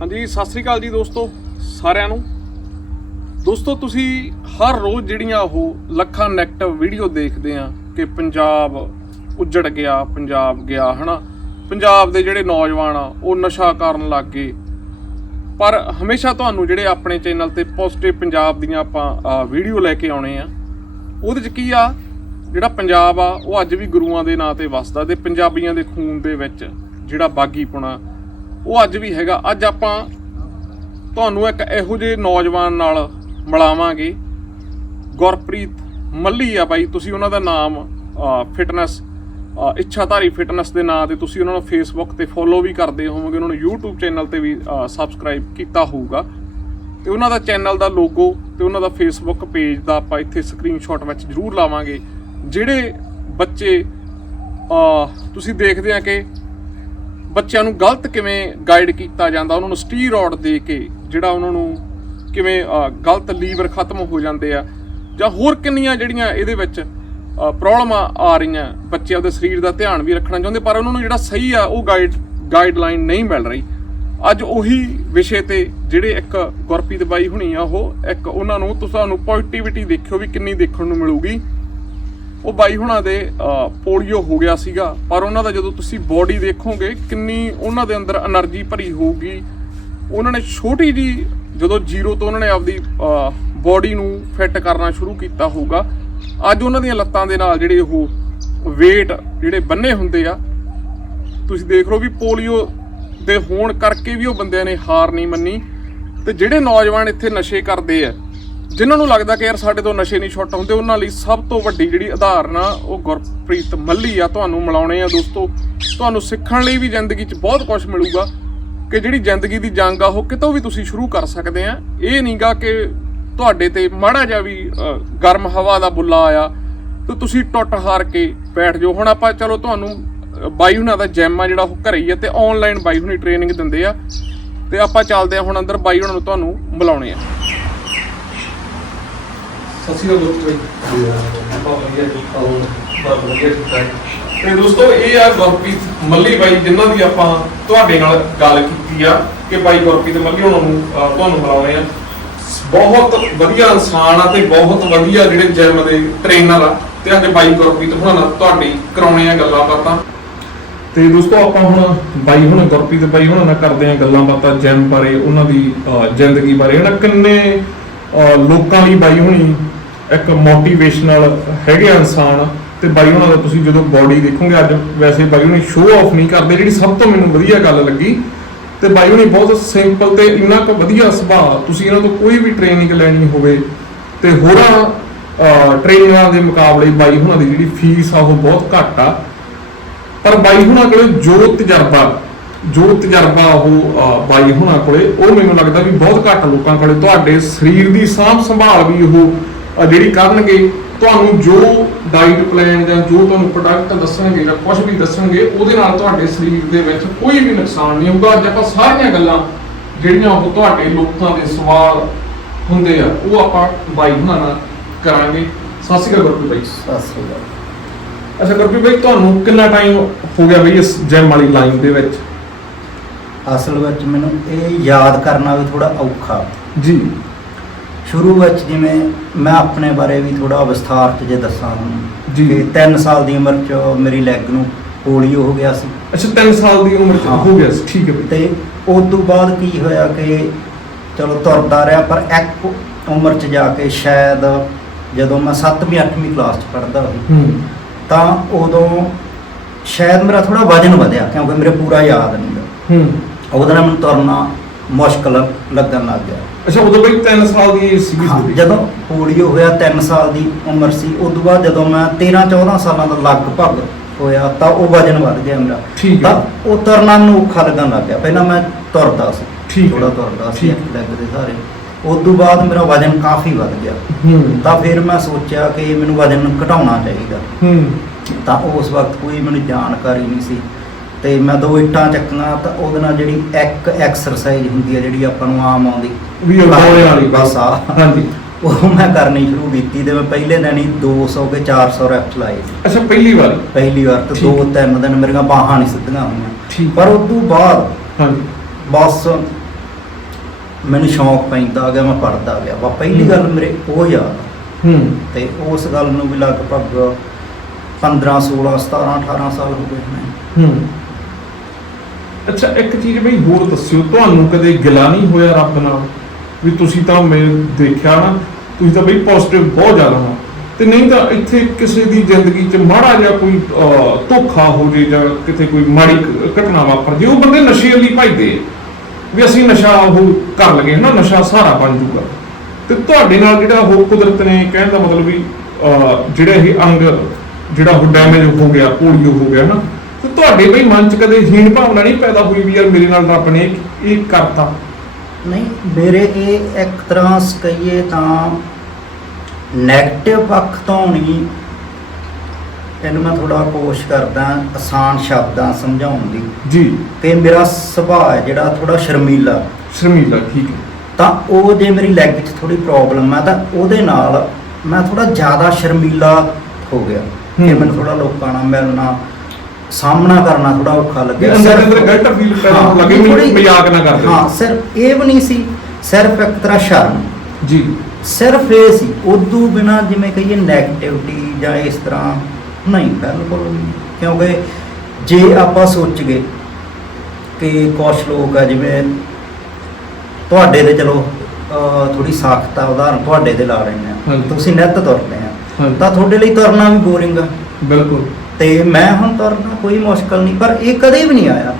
ਹਾਂਜੀ, ਸਤਿ ਸ੍ਰੀ ਅਕਾਲ ਜੀ ਦੋਸਤੋ, ਸਾਰਿਆਂ ਨੂੰ। ਦੋਸਤੋ, ਤੁਸੀਂ ਹਰ ਰੋਜ਼ ਜਿਹੜੀਆਂ ਉਹ ਲੱਖਾਂ ਨੈਗੇਟਿਵ ਵੀਡੀਓ ਦੇਖਦੇ ਆ ਕਿ ਪੰਜਾਬ ਉੱਜੜ ਗਿਆ, ਪੰਜਾਬ ਗਿਆ, ਹਨਾ? ਪੰਜਾਬ ਦੇ ਜਿਹੜੇ ਨੌਜਵਾਨ ਆ, ਉਹ ਨਸ਼ਾ ਕਰਨ ਲੱਗ ਗਏ। ਪਰ ਹਮੇਸ਼ਾ ਤੁਹਾਨੂੰ ਜਿਹੜੇ ਆਪਣੇ ਚੈਨਲ ਤੇ ਪੋਜ਼ਿਟਿਵ ਪੰਜਾਬ ਦੀਆਂ ਆਪਾਂ ਵੀਡੀਓ ਲੈ ਕੇ ਆਉਣੇ ਆ, ਉਹਦੇ ਚ ਕੀ ਆ? ਜਿਹੜਾ ਪੰਜਾਬ ਆ, ਉਹ ਅੱਜ ਵੀ ਗੁਰੂਆਂ ਦੇ ਨਾਂ ਤੇ ਵਸਦਾ ਤੇ ਪੰਜਾਬੀਆਂ ਦੇ ਖੂਨ ਦੇ ਵਿੱਚ ਜਿਹੜਾ ਬਾਗੀਪੁਣਾ ਉਹ ਅੱਜ ਵੀ ਹੈਗਾ। ਅੱਜ ਆਪਾਂ ਤੁਹਾਨੂੰ ਇੱਕ ਇਹੋ ਜਿਹੇ ਨੌਜਵਾਨ ਨਾਲ ਮਿਲਾਵਾਂਗੇ। ਗੁਰਪ੍ਰੀਤ ਮੱਲੀ ਆ ਬਾਈ, ਤੁਸੀਂ ਉਹਨਾਂ ਦਾ ਨਾਮ ਫਿਟਨੈਸ ਇੱਛਾਧਾਰੀ ਫਿਟਨੈਸ ਦੇ ਨਾਂ ਤੇ ਤੁਸੀਂ ਉਹਨਾਂ ਨੂੰ ਫੇਸਬੁੱਕ ਤੇ ਫੋਲੋ ਵੀ ਕਰਦੇ ਹੋਵੋਗੇ। ਉਹਨਾਂ ਨੂੰ YouTube ਚੈਨਲ ਤੇ ਵੀ ਸਬਸਕ੍ਰਾਈਬ ਕੀਤਾ ਹੋਊਗਾ। ਤੇ ਉਹਨਾਂ ਦਾ ਚੈਨਲ ਦਾ ਲੋਗੋ ਤੇ ਉਹਨਾਂ ਦਾ ਫੇਸਬੁੱਕ ਪੇਜ ਦਾ ਆਪਾਂ ਇੱਥੇ ਸਕਰੀਨਸ਼ਾਟ ਵਿੱਚ ਜ਼ਰੂਰ ਲਾਵਾਂਗੇ। ਜਿਹੜੇ ਬੱਚੇ ਤੁਸੀਂ ਦੇਖਦੇ ਆ ਕਿ ਬੱਚਿਆਂ ਨੂੰ ਗਲਤ ਕਿਵੇਂ ਗਾਈਡ ਕੀਤਾ ਜਾਂਦਾ, ਉਹਨਾਂ ਨੂੰ ਸਟੀਰੋਇਡ ਦੇ ਕੇ ਜਿਹੜਾ ਉਹਨਾਂ ਨੂੰ ਕਿਵੇਂ ਗਲਤ ਲੀਵਰ ਖਤਮ ਹੋ ਜਾਂਦੇ ਆ, ਜਾਂ ਹੋਰ ਕਿੰਨੀਆਂ ਜਿਹੜੀਆਂ ਇਹਦੇ ਵਿੱਚ ਪ੍ਰੋਬਲਮਾਂ ਆ ਰਹੀਆਂ ਬੱਚੇ ਆਪਦੇ ਸਰੀਰ ਦਾ ਧਿਆਨ ਵੀ ਰੱਖਣਾ ਚਾਹੁੰਦੇ, ਪਰ ਉਹਨਾਂ ਨੂੰ ਜਿਹੜਾ ਸਹੀ ਆ ਉਹ ਗਾਈਡ ਗਾਈਡਲਾਈਨ ਨਹੀਂ ਮਿਲ ਰਹੀ। ਅੱਜ ਉਹੀ ਵਿਸ਼ੇ ਤੇ ਜਿਹੜੇ ਇੱਕ ਗੁਰਪ੍ਰੀਤ ਬਾਈ ਹੁਣੀ ਆ, ਉਹ ਇੱਕ ਉਹਨਾਂ ਨੂੰ, ਤੁਹਾਨੂੰ ਪੋਜ਼ਿਟਿਵਿਟੀ ਦੇਖਿਓ ਵੀ ਕਿੰਨੀ ਦੇਖਣ ਨੂੰ ਮਿਲੂਗੀ। ਉਹ ਬਾਈ ਹੁਣਾਂ ਦੇ ਪੋਲੀਓ ਹੋ ਗਿਆ ਸੀਗਾ। ਪਰ ਉਹਨਾਂ ਦਾ ਜਦੋਂ ਤੁਸੀਂ ਬੋਡੀ ਦੇਖੋਗੇ, ਕਿੰਨੀ ਉਹਨਾਂ ਦੇ ਅੰਦਰ એનર્ਜੀ ਭਰੀ ਹੋਊਗੀ। ਉਹਨਾਂ ਨੇ ਛੋਟੀ ਜੀ ਜਦੋਂ ਜ਼ੀਰੋ ਤੋਂ ਉਹਨਾਂ ਨੇ ਆਪਦੀ ਬੋਡੀ ਨੂੰ ਫਿੱਟ ਕਰਨਾ ਸ਼ੁਰੂ ਕੀਤਾ ਹੋਊਗਾ। ਅੱਜ ਉਹਨਾਂ ਦੀਆਂ ਲੱਤਾਂ ਦੇ ਨਾਲ ਜਿਹੜੇ ਉਹ weight ਜਿਹੜੇ ਬੰਨੇ ਹੁੰਦੇ ਆ, ਤੁਸੀਂ ਦੇਖ ਲਓ ਵੀ ਪੋਲੀਓ ਦੇ ਹੋਣ ਕਰਕੇ ਵੀ ਉਹ ਬੰਦਿਆਂ ਨੇ ਹਾਰ ਨਹੀਂ ਮੰਨੀ। ਤੇ ਜਿਹੜੇ ਨੌਜਵਾਨ ਇੱਥੇ ਨਸ਼ੇ ਕਰਦੇ ਆ ਜਿਨ੍ਹਾਂ ਨੂੰ ਲੱਗਦਾ ਕਿ ਯਾਰ ਸਾਡੇ ਤੋਂ ਨਸ਼ੇ ਨਹੀਂ ਛੁੱਟ ਹੁੰਦੇ ਉਹਨਾਂ ਲਈ ਸਭ ਤੋਂ ਵੱਡੀ ਜਿਹੜੀ ਉਦਾਹਰਨ ਆ, ਉਹ ਗੁਰਪ੍ਰੀਤ ਮੱਲੀ ਆ। ਤੁਹਾਨੂੰ ਮਿਲਾਉਣੇ ਆ ਦੋਸਤੋ। ਤੁਹਾਨੂੰ ਸਿੱਖਣ ਲਈ ਵੀ ਜ਼ਿੰਦਗੀ 'ਚ ਬਹੁਤ ਕੁਝ ਮਿਲੂਗਾ ਕਿ ਜਿਹੜੀ ਜ਼ਿੰਦਗੀ ਦੀ ਜੰਗ ਆ, ਉਹ ਕਿਤੋਂ ਵੀ ਤੁਸੀਂ ਸ਼ੁਰੂ ਕਰ ਸਕਦੇ ਆ। ਇਹ ਨਹੀਂਗਾ ਕਿ ਤੁਹਾਡੇ ਤੇ ਮਾੜਾ ਜਿਹਾ ਵੀ ਗਰਮ ਹਵਾ ਦਾ ਬੁੱਲਾ ਆਇਆ ਤੇ ਤੁਸੀਂ ਟੁੱਟ ਹਾਰ ਕੇ ਬੈਠ ਜਾਓ। ਹੁਣ ਆਪਾਂ ਚਲੋ ਤੁਹਾਨੂੰ ਬਾਈ ਹੁਣਾਂ ਦਾ ਜਿਮ ਆ ਜਿਹੜਾ ਉਹ ਘਰੇ ਹੀ ਆ ਤੇ ਆਨਲਾਈਨ ਬਾਈ ਹੁਣੀ ਟ੍ਰੇਨਿੰਗ ਦਿੰਦੇ ਆ। ਤੇ ਆਪਾਂ ਚੱਲਦੇ ਆ ਹੁਣ ਅੰਦਰ, ਬਾਈ ਹੁਣਾਂ ਨੂੰ ਤੁਹਾਨੂੰ ਬੁਲਾਉਣੇ ਆ। ਸਤਿ ਸ਼੍ਰੀ ਅਕਾਲ ਦੋਸਤੋ ਬਹੁਤ ਵਧੀਆ ਜੀ ਬਹੁਤ ਵਧੀਆ ਠੀਕ ਠਾਕ ਤੇ ਦੋਸਤੋ, ਇਹ ਆ ਗੁਰਪ੍ਰੀਤ ਮੱਲੀ ਬਾਈ, ਜਿਨ੍ਹਾਂ ਦੀ ਆਪਾਂ ਤੁਹਾਡੇ ਨਾਲ ਗੱਲ ਕੀਤੀ ਆ ਕਿ ਬਾਈ ਗੁਰਪ੍ਰੀਤ ਮੱਲੀ ਉਹਨਾਂ ਨੂੰ ਤੁਹਾਨੂੰ ਮਿਲਾਉਣੇ ਆ। ਬਹੁਤ ਵਧੀਆ ਇਨਸਾਨ ਆ ਤੇ ਬਹੁਤ ਵਧੀਆ ਜਿਹੜੇ ਜਿਮ ਦੇ ਟ੍ਰੇਨਰ ਆ। ਤੇ ਅੱਜ ਬਾਈ ਗੁਰਪ੍ਰੀਤ ਹੁਣਾਂ ਨਾਲ ਤੁਹਾਡੀ ਕਰਾਉਣੇ ਆ ਗੱਲਾਂ ਬਾਤਾਂ। ਤੇ ਦੋਸਤੋ, ਆਪਾਂ ਹੁਣ ਬਾਈ ਹੁਣ, ਗੁਰਪ੍ਰੀਤ ਬਾਈ ਹੁਣਾਂ ਨਾਲ ਕਰਦੇ ਆ ਗੱਲਾਂ ਬਾਤਾਂ ਜਿਮ ਬਾਰੇ, ਉਹਨਾਂ ਦੀ ਜ਼ਿੰਦਗੀ ਬਾਰੇ। ਹਨਾ, ਕਿੰਨੇ ਲੋਕਾਂ ਲਈ ਬਾਈ ਹੁਣੀ ਇੱਕ ਮੋਟੀਵੇਸ਼ਨਲ ਹੈਗੇ ਆ ਇਨਸਾਨ ਤੇ ਬਾਈ ਉਹਨਾਂ ਦਾ ਤੁਸੀਂ ਜਦੋਂ ਬਾਡੀ ਦੇਖੋਗੇ, ਅੱਜ ਵੈਸੇ ਬਾਈ ਉਹਨੇ ਸ਼ੋਅ ਆਫ ਨਹੀਂ ਕਰਦੇ, ਜਿਹੜੀ ਸਭ ਤੋਂ ਮੈਨੂੰ ਵਧੀਆ ਗੱਲ ਲੱਗੀ ਤੇ ਬਾਈ ਉਹਨੇ ਬਹੁਤ ਸਿੰਪਲ ਤੇ ਇੰਨਾ ਕੁ ਵਧੀਆ ਸੁਭਾਅ, ਤੁਸੀਂ ਇਹਨਾਂ ਤੋਂ ਕੋਈ ਵੀ ਟ੍ਰੇਨਿੰਗ ਲੈਣੀ ਹੋਵੇ ਤੇ ਹੋਰਾਂ ਟ੍ਰੇਨਿੰਗਾਂ ਦੇ ਮੁਕਾਬਲੇ ਬਾਈ ਹੁਣਾਂ ਦੀ ਜਿਹੜੀ ਫੀਸ ਆ, ਉਹ ਬਹੁਤ ਘੱਟ ਆ। ਪਰ ਬਾਈ ਹੁਣਾਂ ਕੋਲੇ ਜੋ ਤਜਰਬਾ ਜੋ ਤਜਰਬਾ ਉਹ ਬਾਈ ਹੁਣਾਂ ਕੋਲੇ, ਉਹ ਮੈਨੂੰ ਲੱਗਦਾ ਵੀ ਬਹੁਤ ਘੱਟ ਲੋਕਾਂ ਕੋਲੇ। ਤੁਹਾਡੇ ਸਰੀਰ ਦੀ ਸਾਂਭ ਸੰਭਾਲ ਵੀ ਉਹ ਜਿਹੜੀ ਕਰਨਗੇ ਤੁਹਾਨੂੰ ਜੋ ਡਾਈਟ ਪਲਾਨ ਜਾਂ ਜੋ ਤੁਹਾਨੂੰ ਪ੍ਰੋਡਕਟ ਦੱਸਣਗੇ ਜਾਂ ਕੁਝ ਵੀ ਦੱਸਣਗੇ ਉਹਦੇ ਨਾਲ ਤੁਹਾਡੇ ਸਰੀਰ ਦੇ ਵਿੱਚ ਕੋਈ ਵੀ ਨੁਕਸਾਨ ਨਹੀਂ ਹੋਊਗਾ। ਅੱਜ ਆਪਾਂ ਸਾਰੀਆਂ ਗੱਲਾਂ ਜਿਹੜੀਆਂ ਉਹ ਤੁਹਾਡੇ ਲੋਕਾਂ ਦੇ ਸਵਾਲ ਹੁੰਦੇ ਆ ਉਹ ਆਪਾਂ ਬਾਈ ਹੁਣਾਂ ਨਾਲ ਕਰਾਂਗੇ। ਸਤਿ ਸ਼੍ਰੀ ਅਕਾਲ ਗੁਰਪ੍ਰੀਤ ਬਾਈ। ਸਤਿ ਸ੍ਰੀ ਅਕਾਲ। ਅੱਛਾ ਗੁਰਪ੍ਰੀਤ ਬਾਈ ਤੁਹਾਨੂੰ ਕਿੰਨਾ ਟਾਈਮ ਹੋ ਗਿਆ ਬਈ ਇਸ ਜਿਮ ਵਾਲੀ ਲਾਈਨ ਦੇ ਵਿੱਚ? ਅਸਲ ਵਿੱਚ ਮੈਨੂੰ ਇਹ ਯਾਦ ਕਰਨਾ ਵੀ ਥੋੜਾ ਔਖਾ। ਜੀ। ਸ਼ੁਰੂ ਵਿੱਚ ਜਿਵੇਂ ਮੈਂ ਆਪਣੇ ਬਾਰੇ ਵੀ ਥੋੜਾ ਵਿਸਥਾਰ ਚ ਜੇ ਦੱਸਾਂ ਹੁਣ ਜੀ। ਕਿ 3 ਸਾਲ ਦੀ ਉਮਰ ਚ ਮੇਰੀ ਲੈਗ ਨੂੰ ਪੋਲੀਓ ਹੋ ਗਿਆ ਸੀ। ਅੱਛਾ 3 ਸਾਲ ਦੀ ਉਮਰ ਚ ਹਾਂ। ਹੋ ਗਿਆ ਸੀ ਠੀਕ ਹੈ ਬਈ। ਤੇ ਉਸ ਤੋਂ ਬਾਅਦ ਕੀ ਹੋਇਆ ਕਿ ਚਲੋ ਤੁਰਦਾ ਰਿਹਾ ਪਰ ਇੱਕ ਉਮਰ ਚ ਜਾ ਕੇ ਸ਼ਾਇਦ ਜਦੋਂ ਮੈਂ 7ਵੀਂ 8ਵੀਂ ਕਲਾਸ ਚ ਪੜ੍ਹਦਾ ਸੀ ਹੂੰ। ਤਾਂ ਉਦੋਂ ਸ਼ਾਇਦ ਮੇਰਾ ਥੋੜਾ ਵਜਨ ਵਧਿਆ ਕਿਉਂਕਿ ਮੇਰੇ ਪੂਰਾ ਯਾਦ ਨਹੀਂ ਗਾ। ਹੂੰ। ਉਹਦੇ ਨਾਲ ਮੈਨੂੰ ਤੁਰਨਾ ਮੁਸ਼ਕਲ ਲੱਗਣ ਲੱਗ ਗਿਆ। ਅੱਛਾ ਉਦੋਂ ਬਈ 3 ਸਾਲ ਦੀ ਸੀਗੀ ਹਾਂ, ਤੁਹਾਡੀ? ਜਦੋਂ ਪੋਲੀਓ ਹੋਇਆ 3 ਸਾਲ ਦੀ ਉਮਰ ਸੀ ਉਸ ਤੋਂ ਬਾਅਦ ਜਦੋਂ ਮੈਂ 13 14 ਸਾਲਾਂ ਦਾ ਲਗਭਗ ਹੋਇਆ ਤਾਂ ਉਹ ਵਜਨ ਵੱਧ ਗਿਆ ਮੇਰਾ। ਠੀਕ ਹੈ। ਤਾਂ ਉਹ ਤੁਰਨਾ ਮੈਨੂੰ ਔਖਾ ਲੱਗਣ ਲੱਗ ਗਿਆ। ਪਹਿਲਾਂ ਮੈਂ ਤੁਰਦਾ ਸੀ ਠੀਕ ਹੈ। ਥੋੜਾ ਤੁਰਦਾ ਸੀ ਠੀਕ। ਲੈਗ ਦੇ ਸਾਰੇ। ਉਸ ਤੋਂ ਬਾਅਦ ਮੇਰਾ ਵਜਨ ਕਾਫੀ ਵੱਧ ਗਿਆ। ਹੂੰ। ਤਾਂ ਫਿਰ ਮੈਂ ਸੋਚਿਆ ਕਿ ਮੈਨੂੰ ਵਜਨ ਘਟਾਉਣਾ ਚਾਹੀਦਾ। ਹੂੰ। ਤਾਂ ਉਸ ਵਕਤ ਕੋਈ ਮੈਨੂੰ ਜਾਣਕਾਰੀ ਨਹੀਂ ਸੀ। ਤੇ ਮੈਂ ਦੋ ਇੱਟਾਂ ਚੱਕੀਆਂ ਤਾਂ ਉਹਦੇ ਨਾਲ ਜਿਹੜੀ ਇੱਕ ਐਕਸਰਸਾਈਜ਼ ਹੁੰਦੀ ਹੈ ਜਿਹੜੀ ਆਪਾਂ ਨੂੰ ਆਮ ਆਉਂਦੀ ਵੀ ਉਹ ਗੋਲੇ ਵਾਲੀ ਬਸ ਆ। ਹਾਂਜੀ। ਉਹ ਮੈਂ ਕਰਨੀ ਸ਼ੁਰੂ ਕੀਤੀ ਤੇ ਮੈਂ ਪਹਿਲੇ ਦਿਨ ਹੀ 200 ਕੇ 400 ਰੈਪਸ ਲਾਏ। ਅੱਛਾ ਪਹਿਲੀ ਵਾਰ? ਪਹਿਲੀ ਵਾਰ ਤੇ। ਦੋ ਤਿੰਨ ਦਿਨ ਮੇਰੀਆਂ ਬਾਹਾਂ ਨਹੀਂ ਸਿੱਧੀਆਂ ਹੋਈਆਂ। ਠੀਕ। ਪਰ ਉਸ ਤੋਂ ਬਾਅਦ ਹਾਂਜੀ। ਬਸ ਮੈਨੂੰ ਸ਼ੌਂਕ ਪੈਂਦਾ ਗਿਆ ਮੈਂ ਪੜਦਾ ਗਿਆ। ਵਾ ਪਹਿਲੀ ਗੱਲ ਮੇਰੇ ਉਹ ਯਾਦ। ਹੂੰ। ਤੇ ਉਸ ਗੱਲ ਨੂੰ ਵੀ ਲਗਭਗ 15 16 17 18 ਸਾਲ ਹੋ ਗਏ ਨੇ ਹੂੰ। ਅੱਛਾ ਇੱਕ ਚੀਜ਼ ਬਈ ਹੋਰ ਦੱਸਿਓ ਤੁਹਾਨੂੰ ਕਦੇ ਗਿਲਾ ਨਹੀਂ ਹੋਇਆ ਰੱਬ ਨਾਲ? ਵੀ ਤੁਸੀਂ ਤਾਂ ਮੈਂ ਦੇਖਿਆ ਨਾ ਤੁਸੀਂ ਤਾਂ ਬਈ ਪੋਜ਼ਿਟਿਵ ਬਹੁਤ ਜ਼ਿਆਦਾ ਹੋ। ਤੇ ਨਹੀਂ ਤਾਂ ਇੱਥੇ ਕਿਸੇ ਦੀ ਜ਼ਿੰਦਗੀ 'ਚ ਮਾੜਾ ਜਿਹਾ ਕੋਈ ਧੋਖਾ ਹੋ ਜੇ ਜਾਂ ਕਿਤੇ ਕੋਈ ਮਾੜੀ ਘਟਨਾ ਵਾਪਰ ਜੇ ਉਹ ਬੰਦੇ ਨਸ਼ੇ ਲਈ ਭਜਦੇ ਵੀ ਅਸੀਂ ਨਸ਼ਾ ਉਹ ਕਰ ਲਗੇ ਨਾ ਨਸ਼ਾ ਸਹਾਰਾ ਬਣ ਜੂਗਾ। ਤੇ ਤੁਹਾਡੇ ਨਾਲ ਜਿਹੜਾ ਉਹ ਕੁਦਰਤ ਨੇ ਕਹਿਣ ਦਾ ਮਤਲਬ ਵੀ ਅਹ, ਜਿਹੜਾ ਇਹ ਅੰਗ ਜਿਹੜਾ ਉਹ ਡੈਮੇਜ ਹੋ ਗਿਆ ਪੋਲੀਓ ਹੋ ਗਿਆ ਨਾ ਤੇ ਤੁਹਾਡੇ ਬਈ ਮਨ 'ਚ ਕਦੇ ਹੀਣ ਭਾਵਨਾ ਨਹੀਂ ਪੈਦਾ ਹੋਈ ਵੀ ਯਾਰ ਮੇਰੇ ਨਾਲ ਰੱਬ ਨੇ ਇਹ- ਕਰਤਾ? ਨਹੀਂ ਮੇਰੇ ਇਹ ਇੱਕ ਤਰ੍ਹਾਂ ਸ ਕਹੀਏ ਤਾਂ 네ਗੇਟਿਵ ਪੱਖ ਤੋਂ ਨਹੀਂ ਇਹਨੂੰ ਮੈਂ ਥੋੜਾ ਕੋਸ਼ਿਸ਼ ਕਰਦਾ ਆਸਾਨ ਸ਼ਬਦਾਂ ਸਮਝਾਉਣ ਦੀ। ਜੀ। ਕਿ ਮੇਰਾ ਸੁਭਾਅ ਹੈ ਜਿਹੜਾ ਥੋੜਾ ਸ਼ਰਮੀਲਾ। ਸ਼ਰਮੀਲਾ ਠੀਕ ਹੈ। ਤਾਂ ਉਹ ਜੇ ਮੇਰੀ ਲੈਗ 'ਚ ਥੋੜੀ ਪ੍ਰੋਬਲਮ ਹੈ ਤਾਂ ਉਹਦੇ ਨਾਲ ਮੈਂ ਥੋੜਾ ਜ਼ਿਆਦਾ ਸ਼ਰਮੀਲਾ ਹੋ ਗਿਆ। ਕਿ। ਮੈਨੂੰ ਥੋੜਾ ਲੋਕਾਂ ਨਾਲ ਮਿਲਣਾ ਸਾਹਮਣਾ ਕਰਨਾ ਥੋੜਾ ਔਖਾ ਵੀ ਲੱਗਿਆ ਅੰਦਰ ਅੰਦਰ ਗਲਤ ਫੀਲ ਪੈਦਾ ਹੋਣ ਲੱਗੇ ਮੈਨੂੰ ਮਜ਼ਾਕ ਨਾ ਕਰਦੇ। ਹਾਂ ਸਿਰਫ ਇਹ ਵੀ ਨਹੀਂ ਸੀ ਸਿਰਫ ਇੱਕ ਤਰ੍ਹਾਂ ਸ਼ਰਮ। ਜੀ। ਸਿਰਫ ਇਹ ਸੀ ਉਦੋਂ ਬਿਨਾ ਜਿਵੇਂ ਕਹੀਏ 네ਗੇਟਿਵਿਟੀ ਜਾਂ ਇਸ ਤਰ੍ਹਾਂ ਨਹੀਂ ਬਿਲਕੁਲ ਵੀ। ਕਿਉਂਕਿ ਜੇ ਆਪਾਂ ਸੋਚ ਗਏ ਕਿ ਕੁਛ ਲੋਕ ਆ ਜਿਵੇਂ ਤੁਹਾਡੇ ਦੇ ਚਲੋ ਥੋੜੀ ਸਾਖਤਾ ਉਦਾਹਰਨ ਤੁਹਾਡੇ ਦੇ ਲਾ ਰਹੇ ਹਾਂਜੀ। ਤੁਸੀਂ ਨਿੱਤ ਤੁਰਦੇ ਆ। ਤਾਂ ਤੁਹਾਡੇ ਲਈ ਤੁਰਨਾ ਵੀ ਬੋਰਿੰਗ ਆ। ਬਿਲਕੁਲ। ਤੇ ਮੈਂ ਹੁਣ ਤੁਰਨਾ ਕੋਈ ਮੁਸ਼ਕਲ ਨਹੀਂ ਪਰ ਇਹ ਕਦੇ ਵੀ ਨਹੀਂ ਆਇਆ।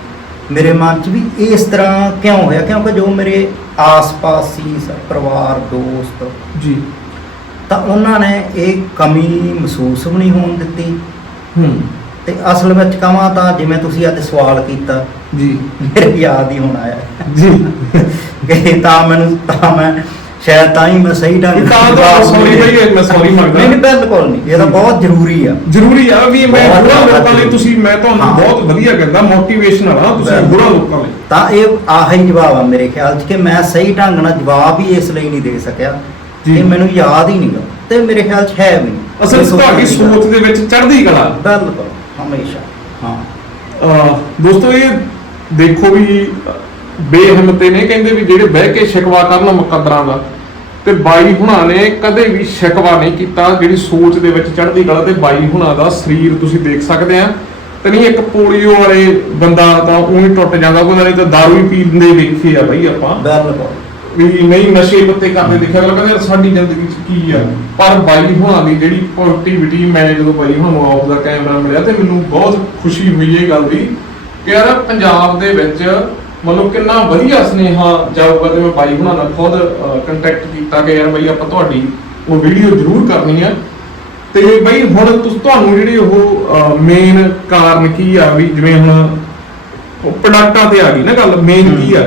ਮੇਰੇ ਮਨ 'ਚ ਵੀ ਇਸ ਤਰ੍ਹਾਂ ਕਿਉਂ ਹੋਇਆ? ਕਿਉਂਕਿ ਜੋ ਮੇਰੇ ਆਸ-ਪਾਸ ਸੀ ਸ- ਪਰਿਵਾਰ ਦੋਸਤ ਜੀ। ਤਾਂ ਉਹਨਾਂ ਨੇ ਇਹ ਕਮੀ ਮਹਿਸੂਸ ਵੀ ਨਹੀਂ ਹੋਣ ਦਿੱਤੀ। ਹੂੰ। ਤੇ ਅਸਲ ਵਿੱਚ ਕਹਾਂ ਤਾਂ ਜਿਵੇਂ ਤੁਸੀਂ ਅੱਜ ਸਵਾਲ ਕੀਤਾ ਜੀ। ਮੇਰੇ ਯਾਦ ਹੀ ਹੁਣ ਆਇਆ। ਜੀ। ਕਿ ਤਾਂ ਮੈਨੂੰ ਤਾਂ ਮੈਂ ਸ਼ਾਇਦ ਤਾਂ ਹੀ ਮੈਂ ਸਹੀ ਢੰਗ ਤਾਂ ਤਾਂ ਜਵਾਬ sorry ਨਹੀਂ ਮੈਂ ਮੰਗਦਾ। ਨਹੀਂ ਨਹੀਂ ਬਿਲਕੁਲ ਨਹੀਂ ਇਹ ਤਾਂ ਬਹੁਤ ਜ਼ਰੂਰੀ ਆ ਜ਼ਰੂਰੀ ਆ ਵੀ ਮੈਂ ਬਹੁਤ ਜ਼ਿਆਦਾ ਲੋਕਾਂ ਲਈ। ਤੁਸੀਂ ਮੈਂ ਤੁਹਾਨੂੰ ਹਾਂ। ਬਹੁਤ ਵਧੀਆ ਕਹਿੰਦਾ ਮੋਟੀਵੇਸ਼ਨਲ ਆ ਤੁਸੀਂ ਬਿਲਕੁਲ। ਹੋਰਾਂ ਲੋਕਾਂ ਲਈ ਤਾਂ ਇਹ ਆਹੀ ਜਵਾਬ ਆ ਮੇਰੇ ਖਿਆਲ 'ਚ ਕਿ ਮੈਂ ਸਹੀ ਢੰਗ ਨਾਲ ਜਵਾਬ ਹੀ ਇਸ ਲਈ ਨਹੀਂ ਦੇ ਸਕਿਆ ਜੀ। ਕਿ ਮੈਨੂੰ ਯਾਦ ਹੀ ਨਹੀਂਗਾ ਤੇ ਮੇਰੇ ਖਿਆਲ 'ਚ ਹੈ ਵੀ ਨਹੀਂ। ਅਸਲ 'ਚ ਤੁਹਾਡੀ ਸੋਚ ਦੇ ਵਿੱਚ ਚੜ੍ਹਦੀ ਕਲਾ ਬਿਲਕੁਲ ਹਮੇਸ਼ਾ ਹਾਂ ਅਹ ਦੋਸਤੋ ਇਹ ਦੇਖੋ ਵੀ ਬੇਹਿੰਮਤੇ ਨੇ ਕਹਿੰਦੇ ਵੀ ਜਿਹੜੇ ਬਹਿ ਕੇ ਸ਼ਿਕਵਾ ਕਰਨ ਮੁਕੱਦਰਾਂ ਦਾ ਤੇ ਬਾਈ ਹੁਣਾਂ ਨੇ ਕਦੇ ਵੀ ਸ਼ਿਕਵਾ ਨਹੀਂ ਕੀਤਾ ਜਿਹੜੀ ਸੋਚ ਦੇ ਵਿੱਚ ਚੜ੍ਹਦੀ ਕਲਾ ਤੇ ਬਾਈ ਹੁਣਾਂ ਦਾ ਸਰੀਰ ਤੁਸੀਂ ਦੇਖ ਸਕਦੇ ਆ। ਤੇ ਨਹੀਂ ਇੱਕ ਪੋਲੀਓ ਵਾਲੇ ਬੰਦਾ ਤਾਂ ਉਹੀ ਟੁੱਟ ਜਾਂਦਾ ਉਹਨਾਂ ਨੇ ਤਾਂ ਦਾਰੂ ਹੀ ਪੀਂਦੇ ਵੇਖੇ ਆ ਬਾਈ ਆਪਾਂ। ਵੀ ਨਹੀਂ ਨਸ਼ੇ ਪੱਤੇ ਕਰਦੇ ਦੇਖਿਆ ਅਗਲਾ ਕਹਿੰਦਾ ਸਾਡੀ ਜ਼ਿੰਦਗੀ 'ਚ ਕੀ ਆ। ਪਰ ਬਾਈ ਹੁਣਾਂ ਦੀ ਜਿਹੜੀ ਪੋਜ਼ਿਟਿਵਿਟੀ ਮੈਂ ਜਦੋਂ ਬਾਈ ਹੁਣਾਂ ਨੂੰ ਆਫ ਦਾ ਕੈਮਰਾ ਮਿਲਿਆ ਤੇ ਮੈਨੂੰ ਬਹੁਤ ਖੁਸ਼ੀ ਹੋਈ ਇਹ ਗੱਲ ਦੀ ਕਿ ਯਾਰ ਪੰਜਾਬ ਦੇ ਵਿੱਚ ਮਤਲਬ ਕਿੰਨਾ ਵਧੀਆ ਸੁਨੇਹਾ ਜਾਊਗਾ ਤੇ ਮੈਂ ਬਾਈ ਹੁਣਾਂ ਨਾਲ ਖੁਦ ਕੰਟੈਕਟ ਕੀਤਾ ਕਿ ਯਾਰ ਬਾਈ ਆਪਾਂ ਤੁਹਾਡੀ ਉਹ ਵੀਡੀਓ ਜ਼ਰੂਰ ਕਰਨੀ ਆ। ਤੇ ਬਾਈ ਹੁਣ ਤੁਸ ਤੁਹਾਨੂੰ ਜਿਹੜੀ ਉਹ ਮੇਨ ਕਾਰਨ ਕੀ ਆ ਵੀ ਜਿਵੇਂ ਹੁਣ ਉਹ ਪ੍ਰੋਡਕਟਾਂ ਤੇ ਆ ਗਈ ਨਾ ਗੱਲ ਮੇਨ ਕੀ ਆ?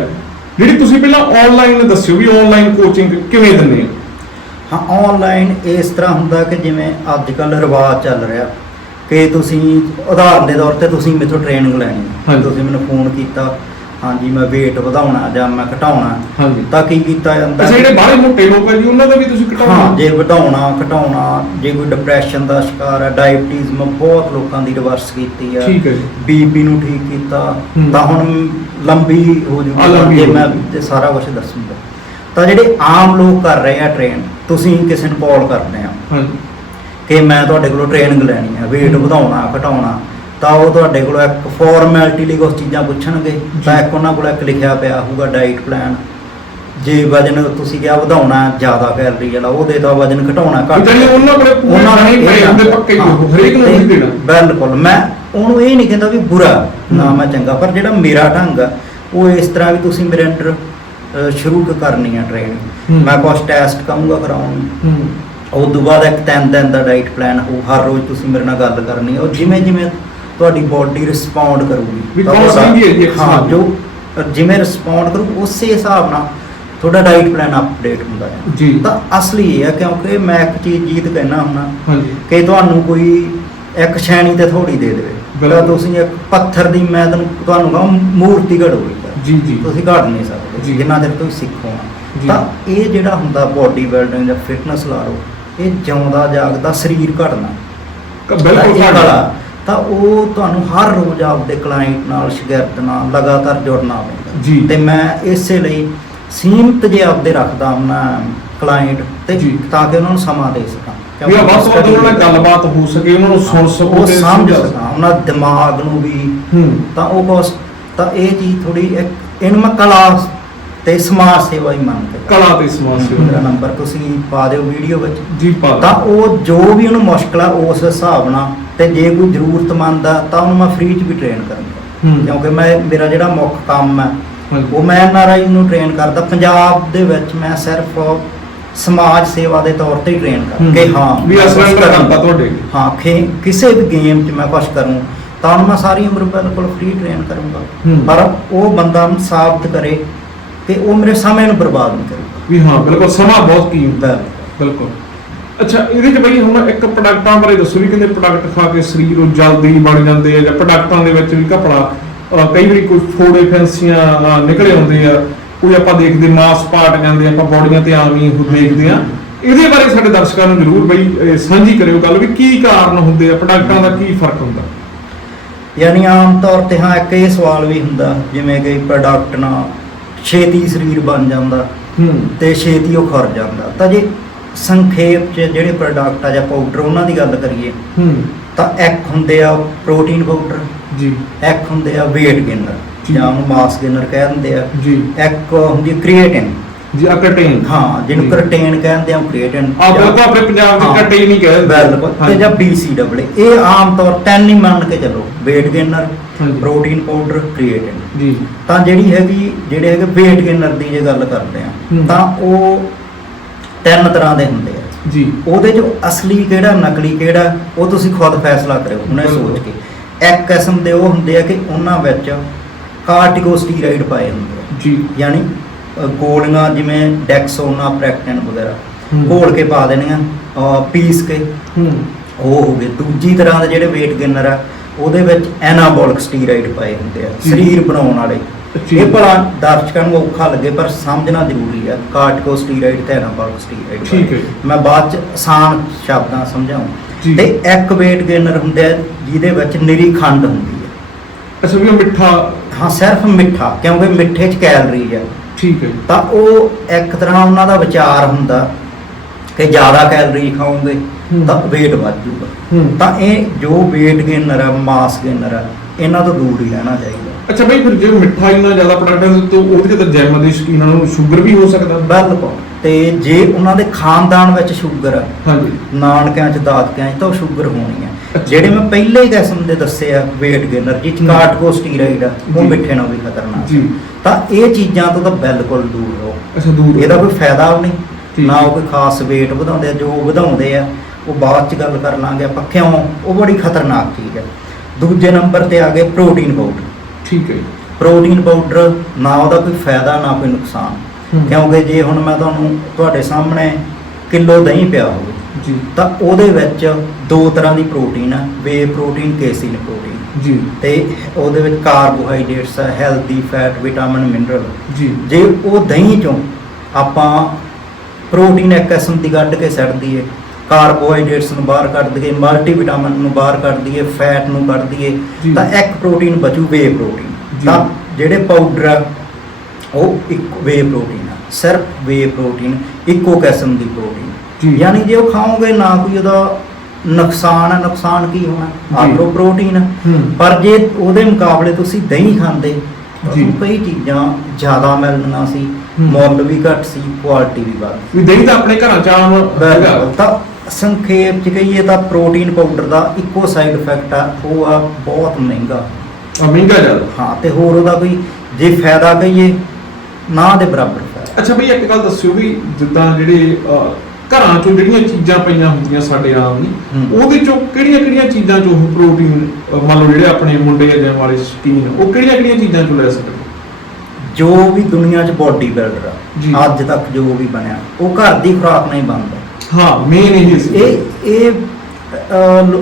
ਜਿਹੜੀ ਤੁਸੀਂ ਪਹਿਲਾਂ ਆਨਲਾਈਨ ਦੱਸਿਓ ਵੀ ਆਨਲਾਈਨ ਕੋਚਿੰਗ ਕਿਵੇਂ ਦਿੰਦੇ ਆ? ਹਾਂ ਆਨਲਾਈਨ ਇਸ ਤਰ੍ਹਾਂ ਹੁੰਦਾ ਕਿ ਜਿਵੇਂ ਅੱਜ ਕੱਲ ਰਿਵਾਜ ਚੱਲ ਰਿਹਾ ਕਿ ਤੁਸੀਂ ਉਦਾਹਰਨ ਦੇ ਤੌਰ ਤੇ ਤੁਸੀਂ ਮੇਥੋਂ ਟ੍ਰੇਨਿੰਗ ਲੈਣੀ। ਤੁਸੀਂ ਮੈਨੂੰ ਫੋਨ ਕੀਤਾ ਹਾਂਜੀ ਮੈਂ weight ਵਧਾਉਣਾ ਜਾਂ ਮੈਂ ਘਟਾਉਣਾ ਹਾਂਜੀ। ਤਾਂ ਕੀ ਕੀਤਾ ਜਾਂਦਾ ਅੱਛਾ ਜਿਹੜੇ ਬਾਹਲੇ ਮੋਟੇ ਲੋਕ ਆ ਜੀ ਉਹਨਾਂ ਦਾ ਵੀ ਤੁਸੀਂ ਘਟਾਉਣਾ? ਹਾਂ ਜੇ ਵਧਾਉਣਾ ਘਟਾਉਣਾ ਜੇ ਕੋਈ ਡਿਪਰੈਸ਼ਨ ਦਾ ਸ਼ਿਕਾਰ ਹੈ ਡਾਇਬਟੀਜ਼ ਮੈਂ ਬਹੁਤ ਲੋਕਾਂ ਦੀ ਰਿਵਰਸ ਕੀਤੀ ਆ ਠੀਕ ਹੈ ਜੀ। ਬੀਪੀ ਨੂੰ ਠੀਕ ਕੀਤਾ ਹੂੰ। ਤਾਂ ਹੁਣ ਲੰਬੀ ਹੋ ਜੂਗੀ ਲੰਬੀ ਜੇ ਹੋ ਮੈਂ। ਤੇ ਸਾਰਾ ਕੁਝ ਦੱਸੂਗਾ। ਤਾਂ ਜਿਹੜੇ ਆਮ ਲੋਕ ਕਰ ਰਹੇ ਆ ਟ੍ਰੇਨ ਤੁਸੀਂ ਕਿਸੇ ਨੂੰ ਕਾਲ ਕਰਦੇ ਆ ਹਾਂਜੀ। ਕਿ ਮੈਂ ਤੁਹਾਡੇ ਕੋਲੋਂ ਟ੍ਰੇਨਿੰਗ ਲੈਣੀ ਆ weight। ਵਧਾਉਣਾ ਘਟਾਉਣਾ। ਤਾਂ ਉਹ ਤੁਹਾਡੇ ਕੋਲੋਂ ਇੱਕ ਫਾਰਮੈਲਿਟੀ ਲਈ ਕੁਝ ਚੀਜ਼ਾਂ ਪੁੱਛਣਗੇ ਤਾਂ ਇੱਕ ਉਹਨਾਂ ਕੋਲ ਇੱਕ ਲਿਖਿਆ ਪਿਆ ਹੋਊਗਾ ਡਾਈਟ ਪਲਾਨ ਜੇ ਵਜਨ ਤੁਸੀਂ ਕਿਹਾ ਵਧਾਉਣਾ ਜ਼ਿਆਦਾ ਕੈਲਰੀ ਵਾਲਾ ਉਹਦੇ ਤਾਂ ਵਜਨ ਘਟਾਉਣਾ ਘੱਟ। ਜਾਣੀ ਉਹਨਾਂ ਕੋਲੇ ਉਹਨਾਂ ਨੇ ਪਏ ਹੁੰਦੇ ਪੱਕੇ ਉਹ ਹਰੇਕ ਨੂੰ ਨਹੀਂ ਦੇਣਾ। ਬਿਲਕੁਲ ਮੈਂ ਉਹਨੂੰ ਇਹ ਨਹੀਂ ਕਹਿੰਦਾ ਵੀ ਬੁਰਾ ਨਾ। ਮੈਂ ਚੰਗਾ ਪਰ ਜਿਹੜਾ ਮੇਰਾ ਢੰਗ ਆ ਉਹ ਇਸ ਤਰ੍ਹਾਂ ਵੀ ਤੁਸੀਂ ਮੇਰੇ ਅੰਡਰ ਸ਼ੁਰੂ ਕਰਨੀ ਆ। ਟ੍ਰੇਨਿੰਗ ਮੈਂ ਕੁਝ ਟੈਸਟ ਕਰਾਂਗਾ ਕਰਾਉਣ ਨੂੰ। ਉਸ ਤੋਂ ਬਾਅਦ ਇੱਕ ਤਿੰਨ ਦਿਨ ਦਾ ਡਾਈਟ ਪਲਾਨ ਹੋ ਹਰ ਰੋਜ਼ ਤੁਸੀਂ ਮੇਰੇ ਨਾਲ ਗੱਲ ਕਰਨੀ ਹੈ ਔਰ ਜਿਵੇਂ ਜਿਵੇਂ ਤੁਹਾਡੀ ਬੋਡੀ ਰਿਸਪੌਂਡ ਕਰੂਗੀ। ਵੀ ਤਾਂ counselling ਤੁਹਾਡਾ- ਹੀ ਜੀ ਇੱਕ ਹਾਂ ਹਿਸਾਬ ਜੋ ਜਿਵੇਂ ਰਿਸਪੌਂਡ ਕਰੂ ਉਸੇ ਹਿਸਾਬ ਨਾਲ ਤੁਹਾਡਾ ਡਾਈਟ ਪਲਾਨ ਅਪਡੇਟ ਹੁੰਦਾ ਹੈ। ਜੀ। ਤਾਂ ਅਸਲੀ ਇਹ ਹੈ ਕਿਉਂਕਿ ਮੈਂ ਇੱਕ ਚੀਜ਼ ਜੀਤ ਕਹਿਣਾ ਹਾਂਜੀ। ਕਿ ਤੁਹਾਨੂੰ ਕੋਈ ਇੱਕ ਸ਼ੈਣੀ ਤੇ ਥੋੜੀ ਦੇ ਦੇਵੇ। ਤਾਂ ਬਿਲਕੁਲ। ਤੁਸੀਂ ਇੱਕ ਪੱਥਰ ਦੀ ਮੈਂ ਤੁਹਾਨੂੰ ਤੁਹਾਨੂੰ ਕਹਾਂ ਮੂਰਤੀ ਘੜੋਗੇ। ਜੀ ਜੀ। ਤੁਸੀਂ ਘੜ ਨਹੀਂ ਸਕਦੇ ਜੀ। ਜਿੰਨਾ ਚਿਰ ਤੁਸੀਂ ਸਿੱਖੋ। ਨਾ। ਤਾਂ ਇਹ ਜਿਹੜਾ ਹੁੰਦਾ ਬੋਡੀ ਬਿਲਡਿੰਗ ਜਾਂ ਫਿਟਨੈਸ ਲਾ ਲਓ ਇਹ ਜਿਉਂਦਾ ਜਾਗਦਾ ਸਰੀਰ ਘੜਨਾ। ਬਿਲਕੁਲ ਇਹ ਕਲਾ ਤਾਂ ਉਹ ਤੁਹਾਨੂੰ ਹਰ ਰੋਜ਼ ਆਪਦੇ ਕਲਾਇੰਟ ਨਾਲ ਸ਼ਾਗਿਰਦ ਨਾਲ ਲਗਾਤਾਰ ਜੁੜਨਾ ਪੈਂਦਾ ਜੀ। ਤੇ ਮੈਂ ਇਸੇ ਲਈ ਸੀਮਤ ਜੇ ਆਪਦੇ ਰੱਖਦਾ ਆਪਣਾ ਕਲਾਇੰਟ ਤੇ ਜੀ। ਤਾਂ ਕਿ ਉਹਨਾਂ ਨੂੰ ਸਮਾਂ ਦੇ ਸਕਾਂ ਵੀ ਬਸ ਉਹ ਉਹਨਾਂ ਨਾਲ ਗੱਲਬਾਤ ਹੋ ਸਕੇ ਉਹਨਾਂ ਨੂੰ ਸੁਣ ਸਕੋ ਉਹ ਤੇ ਸਮਝ ਸਕਾਂ ਉਹਨਾਂ ਦਿਮਾਗ ਨੂੰ ਵੀ ਹੂੰ ਤਾਂ ਉਹ ਬਸ ਤਾਂ ਇਹ ਚੀਜ਼ ਥੋੜੀ ਇਹਨੂੰ ਮੈਂ ਕਲਾ ਤੇ ਸਮਾਜ ਸੇਵਾ ਹੀ ਮੰਨ ਕੇ ਕਲਾ ਤੇ ਸਮਾਜ ਮੇਰਾ ਸੇਵਾ ਨੰਬਰ ਤੁਸੀਂ ਪਾ ਦਿਓ ਵੀਡੀਓ ਵਿੱਚ। ਜੀ ਪਾ ਤਾਂ ਉਹ ਜੋ ਵੀ ਉਹਨੂੰ ਮੁਸ਼ਕਲ ਆ ਉਸ ਹਿਸਾਬ ਨਾਲ ਤੇ ਜੇ ਕੋਈ ਜ਼ਰੂਰਤਮੰਦ ਆ ਤਾਂ ਉਹਨੂੰ ਮੈਂ ਫ੍ਰੀ ਚ ਵੀ ਟ੍ਰੇਨ ਕਰਾਂਗਾ। ਹੂੰ। ਕਿਉਂਕਿ ਮੈਂ ਮੇਰਾ ਜਿਹੜਾ ਮੁੱਖ ਕੰਮ ਹੈ। ਉਹ ਮੈਂ ਐਨਆਰਆਈ ਨੂੰ ਟ੍ਰੇਨ ਕਰਦਾ। ਪੰਜਾਬ ਦੇ ਵਿੱਚ ਮੈਂ ਸਿਰਫ ਸਮਾਜ ਸੇਵਾ ਦੇ ਤੌਰ ਤੇ ਹੀ ਟ੍ਰੇਨ ਕਰ ਹੂੰ। ਕਿ ਹਾਂ ਵੀ ਮੈਂ ਕੁਛ ਅਸਲ ਕਰੂੰ। ਤੁਹਾਡੇ ਹਾਂ ਖੇ- ਕਿਸੇ ਵੀ ਗੇਮ 'ਚ ਮੈਂ ਕੁਝ ਕਰੂੰ ਤਾਂ ਉਹਨੂੰ ਮੈਂ ਸਾਰੀ ਉਮਰ ਬਿਲਕੁਲ ਫ੍ਰੀ ਟ੍ਰੇਨ ਕਰੂੰਗਾ। ਹੂੰ। ਪਰ ਉਹ ਬੰਦਾ ਨੂੰ ਸਾਬਤ ਕਰੇ ਕਿ ਉਹ ਮੇਰੇ ਸਮੇਂ ਨੂੰ ਬਰਬਾਦ ਨਹੀਂ ਕਰੂਗਾ। ਵੀ ਹਾਂ ਬਿਲਕੁਲ ਸਮਾਂ ਬਹੁਤ ਕੀਮਤ ਹੈ ਬਿਲਕੁਲ। ਅੱਛਾ ਇਹਦੇ ਚ ਬਈ ਹੁਣ ਇੱਕ ਪ੍ਰੋਡਕਟਾਂ ਬਾਰੇ ਦੱਸੋ ਵੀ ਕਹਿੰਦੇ ਪ੍ਰੋਡਕਟ ਖਾ ਕੇ ਸਰੀਰ ਉਹ ਜਲਦੀ ਬਣ ਜਾਂਦੇ ਆ ਜਾਂ ਪ੍ਰੋਡਕਟਾਂ ਦੇ ਵਿੱਚ ਵੀ ਅਹ ਕਈ ਵਾਰੀ ਕੋਈ ਫੋੜੇ ਫੈਂਸੀਆਂ ਨਿਕਲੇ ਹੁੰਦੇ ਆ ਕੋਈ ਆਪਾਂ ਦੇਖਦੇ ਮਾਸ ਪਾਟ ਜਾਂਦੇ ਆਪਾਂ ਬੋਡੀਆਂ ਤੇ ਆਮ ਹੀ ਉਹ ਦੇਖਦੇ ਆ। ਇਹਦੇ ਬਾਰੇ ਸਾਡੇ ਦਰਸ਼ਕਾਂ ਨੂੰ ਜ਼ਰੂਰ ਬਈ ਸਾਂਝੀ ਕਰਿਓ ਗੱਲ ਵੀ ਕੀ ਕਾਰਨ ਹੁੰਦੇ ਆ ਪ੍ਰੋਡਕਟਾਂ ਦਾ ਕੀ ਫ਼ਰਕ ਹੁੰਦਾ? ਯਾਨੀ ਆਮ ਤੌਰ ਤੇ ਹਾਂ ਇੱਕ ਇਹ ਸਵਾਲ ਵੀ ਹੁੰਦਾ ਜਿਵੇਂ ਕਿ ਪ੍ਰੋਡਕਟ ਨਾਲ ਛੇਤੀ ਸਰੀਰ ਬਣ ਜਾਂਦਾ ਹੂੰ। ਤੇ ਛੇਤੀ ਉਹ ਖਰ ਜਾਂਦਾ। ਤਾਂ ਜੇ ਸੰਖੇਪ 'ਚ ਜਿਹੜੇ ਪ੍ਰੋਡਕਟ ਆ ਜਾਂ ਪਾਊਡਰ ਉਹਨਾਂ ਦੀ ਗੱਲ ਕਰੀਏ ਹੂੰ। ਤਾਂ ਇੱਕ ਹੁੰਦੇ ਆ ਪ੍ਰੋਟੀਨ ਪਾਊਡਰ ਜੀ। ਇੱਕ ਹੁੰਦੇ ਆ weight gainer ਜੀ। ਉਹਨੂੰ ਮਾਸ ਗੇਨਰ ਕਹਿ ਦਿੰਦੇ ਆ। ਜੀ। ਇੱਕ ਹੁੰਦੀ ਕ੍ਰੀਏਟਿਨ ਜੀ ਅਕਟੇਨ ਹਾਂ ਜਿਹਨੂੰ। ਕਰਟੇਨ ਕਹਿੰਦੇ ਆ ਕ੍ਰੀਏਟਿਨ ਆ ਬਿਲਕੁਲ ਆਪਣੇ ਪੰਜਾਬ। ਦੇ ਕਟੇਨ ਹੀ ਕਹਿੰਦੇ ਬਿਲਕੁਲ। ਤੇ ਜਾਂ BCAA ਇਹ ਆਮ ਤੌਰ ਤਿੰਨ ਹੀ ਮੰਨ ਕੇ ਚੱਲੋ। weight gainer। Protein powder creatine ਜੀ। ਤਾਂ ਜਿਹੜੀ ਹੈਗੀ ਜਿਹੜੇ ਹੈਗੇ weight gainer ਦੀ ਜੇ ਗੱਲ ਕਰਦੇ ਆ। ਤਾਂ ਉਹ ਤਿੰਨ ਤਰ੍ਹਾਂ ਦੇ ਹੁੰਦੇ ਆ। ਜੀ। ਉਹਦੇ ਚ ਅਸਲੀ ਕਿਹੜਾ ਨਕਲੀ ਕਿਹੜਾ ਉਹ ਤੁਸੀਂ ਖੁਦ ਫੈਸਲਾ ਕਰਿਓ ਉਹਨੇ। ਸੋਚ ਕੇ। ਇੱਕ ਕਿਸਮ ਦੇ ਉਹ ਹੁੰਦੇ ਆ ਕਿ ਉਹਨਾਂ ਵਿੱਚ ਕਾਰਟਿਕੋਸਟੀਰਾਇਡ ਪਾਏ ਹੁੰਦੇ ਆ। ਜੀ। ਯਾਨੀ ਗੋਲੀਆਂ ਜਿਵੇਂ ਡੈਕਸੋਨਾ ਪ੍ਰੈਕਟਨ ਵਗੈਰਾ। ਘੋਲ ਕੇ ਪਾ ਦੇਣੀਆਂ ਪੀਸ ਕੇ ਉਹ ਹੋ ਗਏ ਦੂਜੀ ਤਰ੍ਹਾਂ ਦੇ ਜਿਹੜੇ weight gainer ਆ ਉਹਦੇ ਵਿੱਚ ਐਨਾਬੋਲਿਕ ਸਟੀਰਾਇਡ ਪਾਏ ਹੁੰਦੇ ਆ। ਸਰੀਰ ਬਣਾਉਣ ਵਾਲੇ। ਇਹ ਭਲਾ ਦਰਸ਼ਕਾਂ ਨੂੰ ਔਖਾ ਲੱਗੇ ਪਰ ਸਮਝਣਾ ਜ਼ਰੂਰੀ ਆ ਕਾਰਟਿਕੋਸਟੀਰਾਇਡ ਤੇ ਐਨਾਬੋਲਿਕ ਸਟੀਰਾਇਡ ਠੀਕ ਹੈ। ਮੈਂ ਬਾਅਦ ਚ ਆਸਾਨ ਸ਼ਬਦਾਂ ਸਮਝਾਉਂ। ਤੇ ਇੱਕ weight gainer ਹੁੰਦੇ ਜਿਹਦੇ ਵਿੱਚ ਨਿਰੀ ਖੰਡ ਹੁੰਦੀ ਹੈ ਉਹ ਮਿੱਠਾ ਹਾਂ ਸਿਰਫ ਮਿੱਠਾ ਕਿਉਂਕਿ ਮਿੱਠੇ 'ਚ ਕੈਲਰੀ ਆ ਠੀਕ ਹੈ ਜੀ। ਤਾਂ ਉਹ ਇੱਕ ਤਰ੍ਹਾਂ ਉਹਨਾਂ ਦਾ ਵਿਚਾਰ ਹੁੰਦਾ ਕਿ ਜ਼ਿਆਦਾ ਕੈਲਰੀ ਖਾਓਗੇ। ਤਾਂ weight ਵੱਧ ਜਾਊਗਾ। ਹੂੰ। ਤਾਂ ਇਹ ਜੋ weight gainer ਆ ਮਾਸ gainer ਆ ਇਹਨਾਂ ਤੋਂ ਦੂਰ ਹੀ ਰਹਿਣਾ ਚਾਹੀਦਾ। ਅੱਛਾ ਬਈ ਫਿਰ ਜੇ ਮਿੱਠਾ ਇੰਨਾ ਜ਼ਿਆਦਾ ਪ੍ਰੋਡਕਟ ਹੈ ਤਾਂ ਉਹਦੇ ਤੇ ਜਿਮ ਦੇ ਸ਼ਕੀਨਾਂ ਨੂੰ ਸ਼ੂਗਰ ਵੀ ਹੋ ਸਕਦਾ। ਬਿਲਕੁਲ। ਤੇ ਜੇ ਉਹਨਾਂ ਦੇ ਖਾਨਦਾਨ ਵਿੱਚ ਸ਼ੂਗਰ ਆ ਹਾਂਜੀ ਨਾਨਕਿਆਂ ਚ ਦਾਦਕਿਆਂ ਚ ਤਾਂ ਉਹ ਸ਼ੂਗਰ ਹੋਣੀ ਆ ਅੱਛਾ। ਜਿਹੜੇ ਮੈਂ ਪਹਿਲੇ ਹੀ ਕਿਸਮ ਦੇ ਦੱਸੇ ਆ weight gainer ਜਿਹ ਹੂੰ। ਚ ਕਾਰਟਿਕੋਸਟੀਰਾਇਡ ਆ ਉਹ। ਮਿੱਠੇ ਨਾਲ ਵੀ ਖਤਰਨਾਕ ਜੀ ਤਾਂ ਇਹ ਚੀਜ਼ਾਂ ਤੋਂ ਤਾਂ ਬਿਲਕੁਲ ਦੂਰ ਰਹੋ ਅੱਛਾ ਦੂਰ ਇਹਦਾ ਕੋਈ ਫਾਇਦਾ ਨਹੀਂ ਨਾ ਹੈ। ਉਹ ਕੋਈ ਖਾਸ weight ਵਧਾਉਂਦੇ ਆ ਜੋ ਵਧਾਉਂਦੇ ਆ ਉਹ ਬਾਅਦ ਚ ਗੱਲ ਕਰ ਲਾਂਗੇ ਆਪਾਂ ਕਿਉਂ ਉਹ ਬੜੀ ਖਤਰਨਾਕ ਚੀਜ਼ ਹੈ ਦੂਜੇ ਨੰਬਰ ਤੇ ਆ ਗਏ ਪ੍ਰੋਟੀਨ ਪਾਊਡਰ ਠੀਕ ਹੈ। ਪ੍ਰੋਟੀਨ ਪਾਊਡਰ ਨਾ ਉਹਦਾ ਕੋਈ ਫਾਇਦਾ ਨਾ ਕੋਈ ਨੁਕਸਾਨ ਹੂੰ। ਕਿਉਂਕਿ ਜੇ ਹੁਣ ਮੈਂ ਤੁਹਾਨੂੰ ਤੁਹਾਡੇ ਸਾਹਮਣੇ ਕਿਲੋ ਦਹੀਂ ਪਿਆ ਹੋਵੇ ਜੀ। ਤਾਂ ਉਹਦੇ ਵਿੱਚ ਦੋ ਤਰ੍ਹਾਂ ਦੀ ਪ੍ਰੋਟੀਨ ਆ ਵੇ ਪ੍ਰੋਟੀਨ ਕੇਸਿਨ ਪ੍ਰੋਟੀਨ ਜੀ। ਤੇ ਉਹਦੇ ਵਿੱਚ ਕਾਰਬੋਹਾਈਡਰੇਟਸ ਆ ਹੈਲਦੀ ਫੈਟ ਵਿਟਾਮਿਨ ਮਿਨਰਲ ਜੀ। ਜੇ ਉਹ ਦਹੀਂ ਚੋਂ ਆਪਾਂ ਪ੍ਰੋਟੀਨ ਇੱਕ ਕਿਸਮ ਦੀ ਕੱਢ ਕੇ ਸੱਟ ਦਈਏ ਕਾਰਬੋਹਾਈਡਰੇਟਸ ਨੂੰ ਬਾਹਰ ਕੱਢ ਦਈਏ ਮਲਟੀਵਿਟਾਮਿਨ ਨੂੰ ਬਾਹਰ ਕੱਢ ਦਈਏ ਫੈਟ ਨੂੰ ਕੱਢ ਦਈਏ। ਤਾਂ ਇੱਕ ਪ੍ਰੋਟੀਨ ਬਚੂ ਵੇ ਪ੍ਰੋਟੀਨ। ਤਾਂ ਜਿਹੜੇ ਪਾਊਡਰ ਆ ਉਹ ਇੱਕ ਵੇ ਪ੍ਰੋਟੀਨ ਆ ਸਿਰਫ ਵੇ ਪ੍ਰੋਟੀਨ ਇੱਕੋ ਕਿਸਮ ਦੀ। ਪ੍ਰੋਟੀਨ ਯਾਨੀ ਜੇ ਉਹ ਖਾਓਗੇ ਨਾ ਕੋਈ ਉਹਦਾ ਨੁਕਸਾਨ ਹੈ ਨੁਕਸਾਨ ਕੀ ਹੋਣਾ। ਆਲੋ ਪ੍ਰੋਟੀਨ ਆ। ਪਰ ਜੇ ਉਹਦੇ ਮੁਕਾਬਲੇ ਤੁਸੀਂ ਦਹੀਂ ਖਾਂਦੇ ਜੀ। ਕਈ ਚੀਜ਼ਾਂ ਜ਼ਿਆਦਾ ਮਿਲਣੀਆਂ ਸੀ। ਮੁੱਲ ਵੀ ਘੱਟ ਸੀ ਕੁਆਲਿਟੀ ਵੀ ਵੱਧ ਵੀ ਦਹੀਂ ਤਾਂ ਆਪਣੇ ਘਰਾਂ ਚ ਆਮ ਤਾਂ ਸੰਖੇਪ ਚ ਕਹੀਏ ਤਾਂ ਪ੍ਰੋਟੀਨ ਪਾਊਡਰ ਦਾ ਇੱਕੋ ਸਾਈਡ ਇਫੈਕਟ ਆ ਉਹ ਆ ਬਹੁਤ ਮਹਿੰਗਾ ਆ ਮਹਿੰਗਾ ਜ਼ਿਆਦਾ ਹਾਂ ਤੇ ਹੋਰ ਉਹਦਾ ਕੋਈ ਜੇ ਫਾਇਦਾ ਕਹੀਏ ਨਾ ਦੇ ਬਰਾਬਰ ਫਾਇਦਾ ਅੱਛਾ ਬਈ ਇੱਕ ਗੱਲ ਦੱਸਿਓ ਵੀ ਜਿੱਦਾਂ ਜਿਹੜੇ ਘਰਾਂ ਚੋਂ ਜਿਹੜੀਆਂ ਚੀਜ਼ਾਂ ਪਈਆਂ ਹੁੰਦੀਆਂ ਸਾਡੇ ਆਮ। ਨਹੀਂ ਉਹਦੇ ਚੋਂ ਕਿਹੜੀਆਂ ਕਿਹੜੀਆਂ ਚੀਜ਼ਾਂ ਚੋਂ ਪ੍ਰੋਟੀਨ ਮੰਨ ਲਓ ਜਿਹੜੇ ਆਪਣੇ ਮੁੰਡੇ ਜਾਂ ਵਾਲੇ ਸ਼ਕੀਨ ਉਹ ਕਿਹੜੀਆਂ ਕਿਹੜੀਆਂ ਚੀਜ਼ਾਂ ਚੋਂ ਲੈ ਸਕਦੇ ਜੋ ਵੀ ਦੁਨੀਆ 'ਚ ਬਾਡੀ ਬਿਲਡਰ। ਆ ਅੱਜ ਤੱਕ ਜੋ ਵੀ ਬਣਿਆ ਉਹ ਘਰ ਦੀ ਖੁਰਾਕ ਨਹੀਂ ਬਣਦਾ ਹਾਂ ਮੇਨ ਇਹ ਸੀ ਇਹ ਇਹ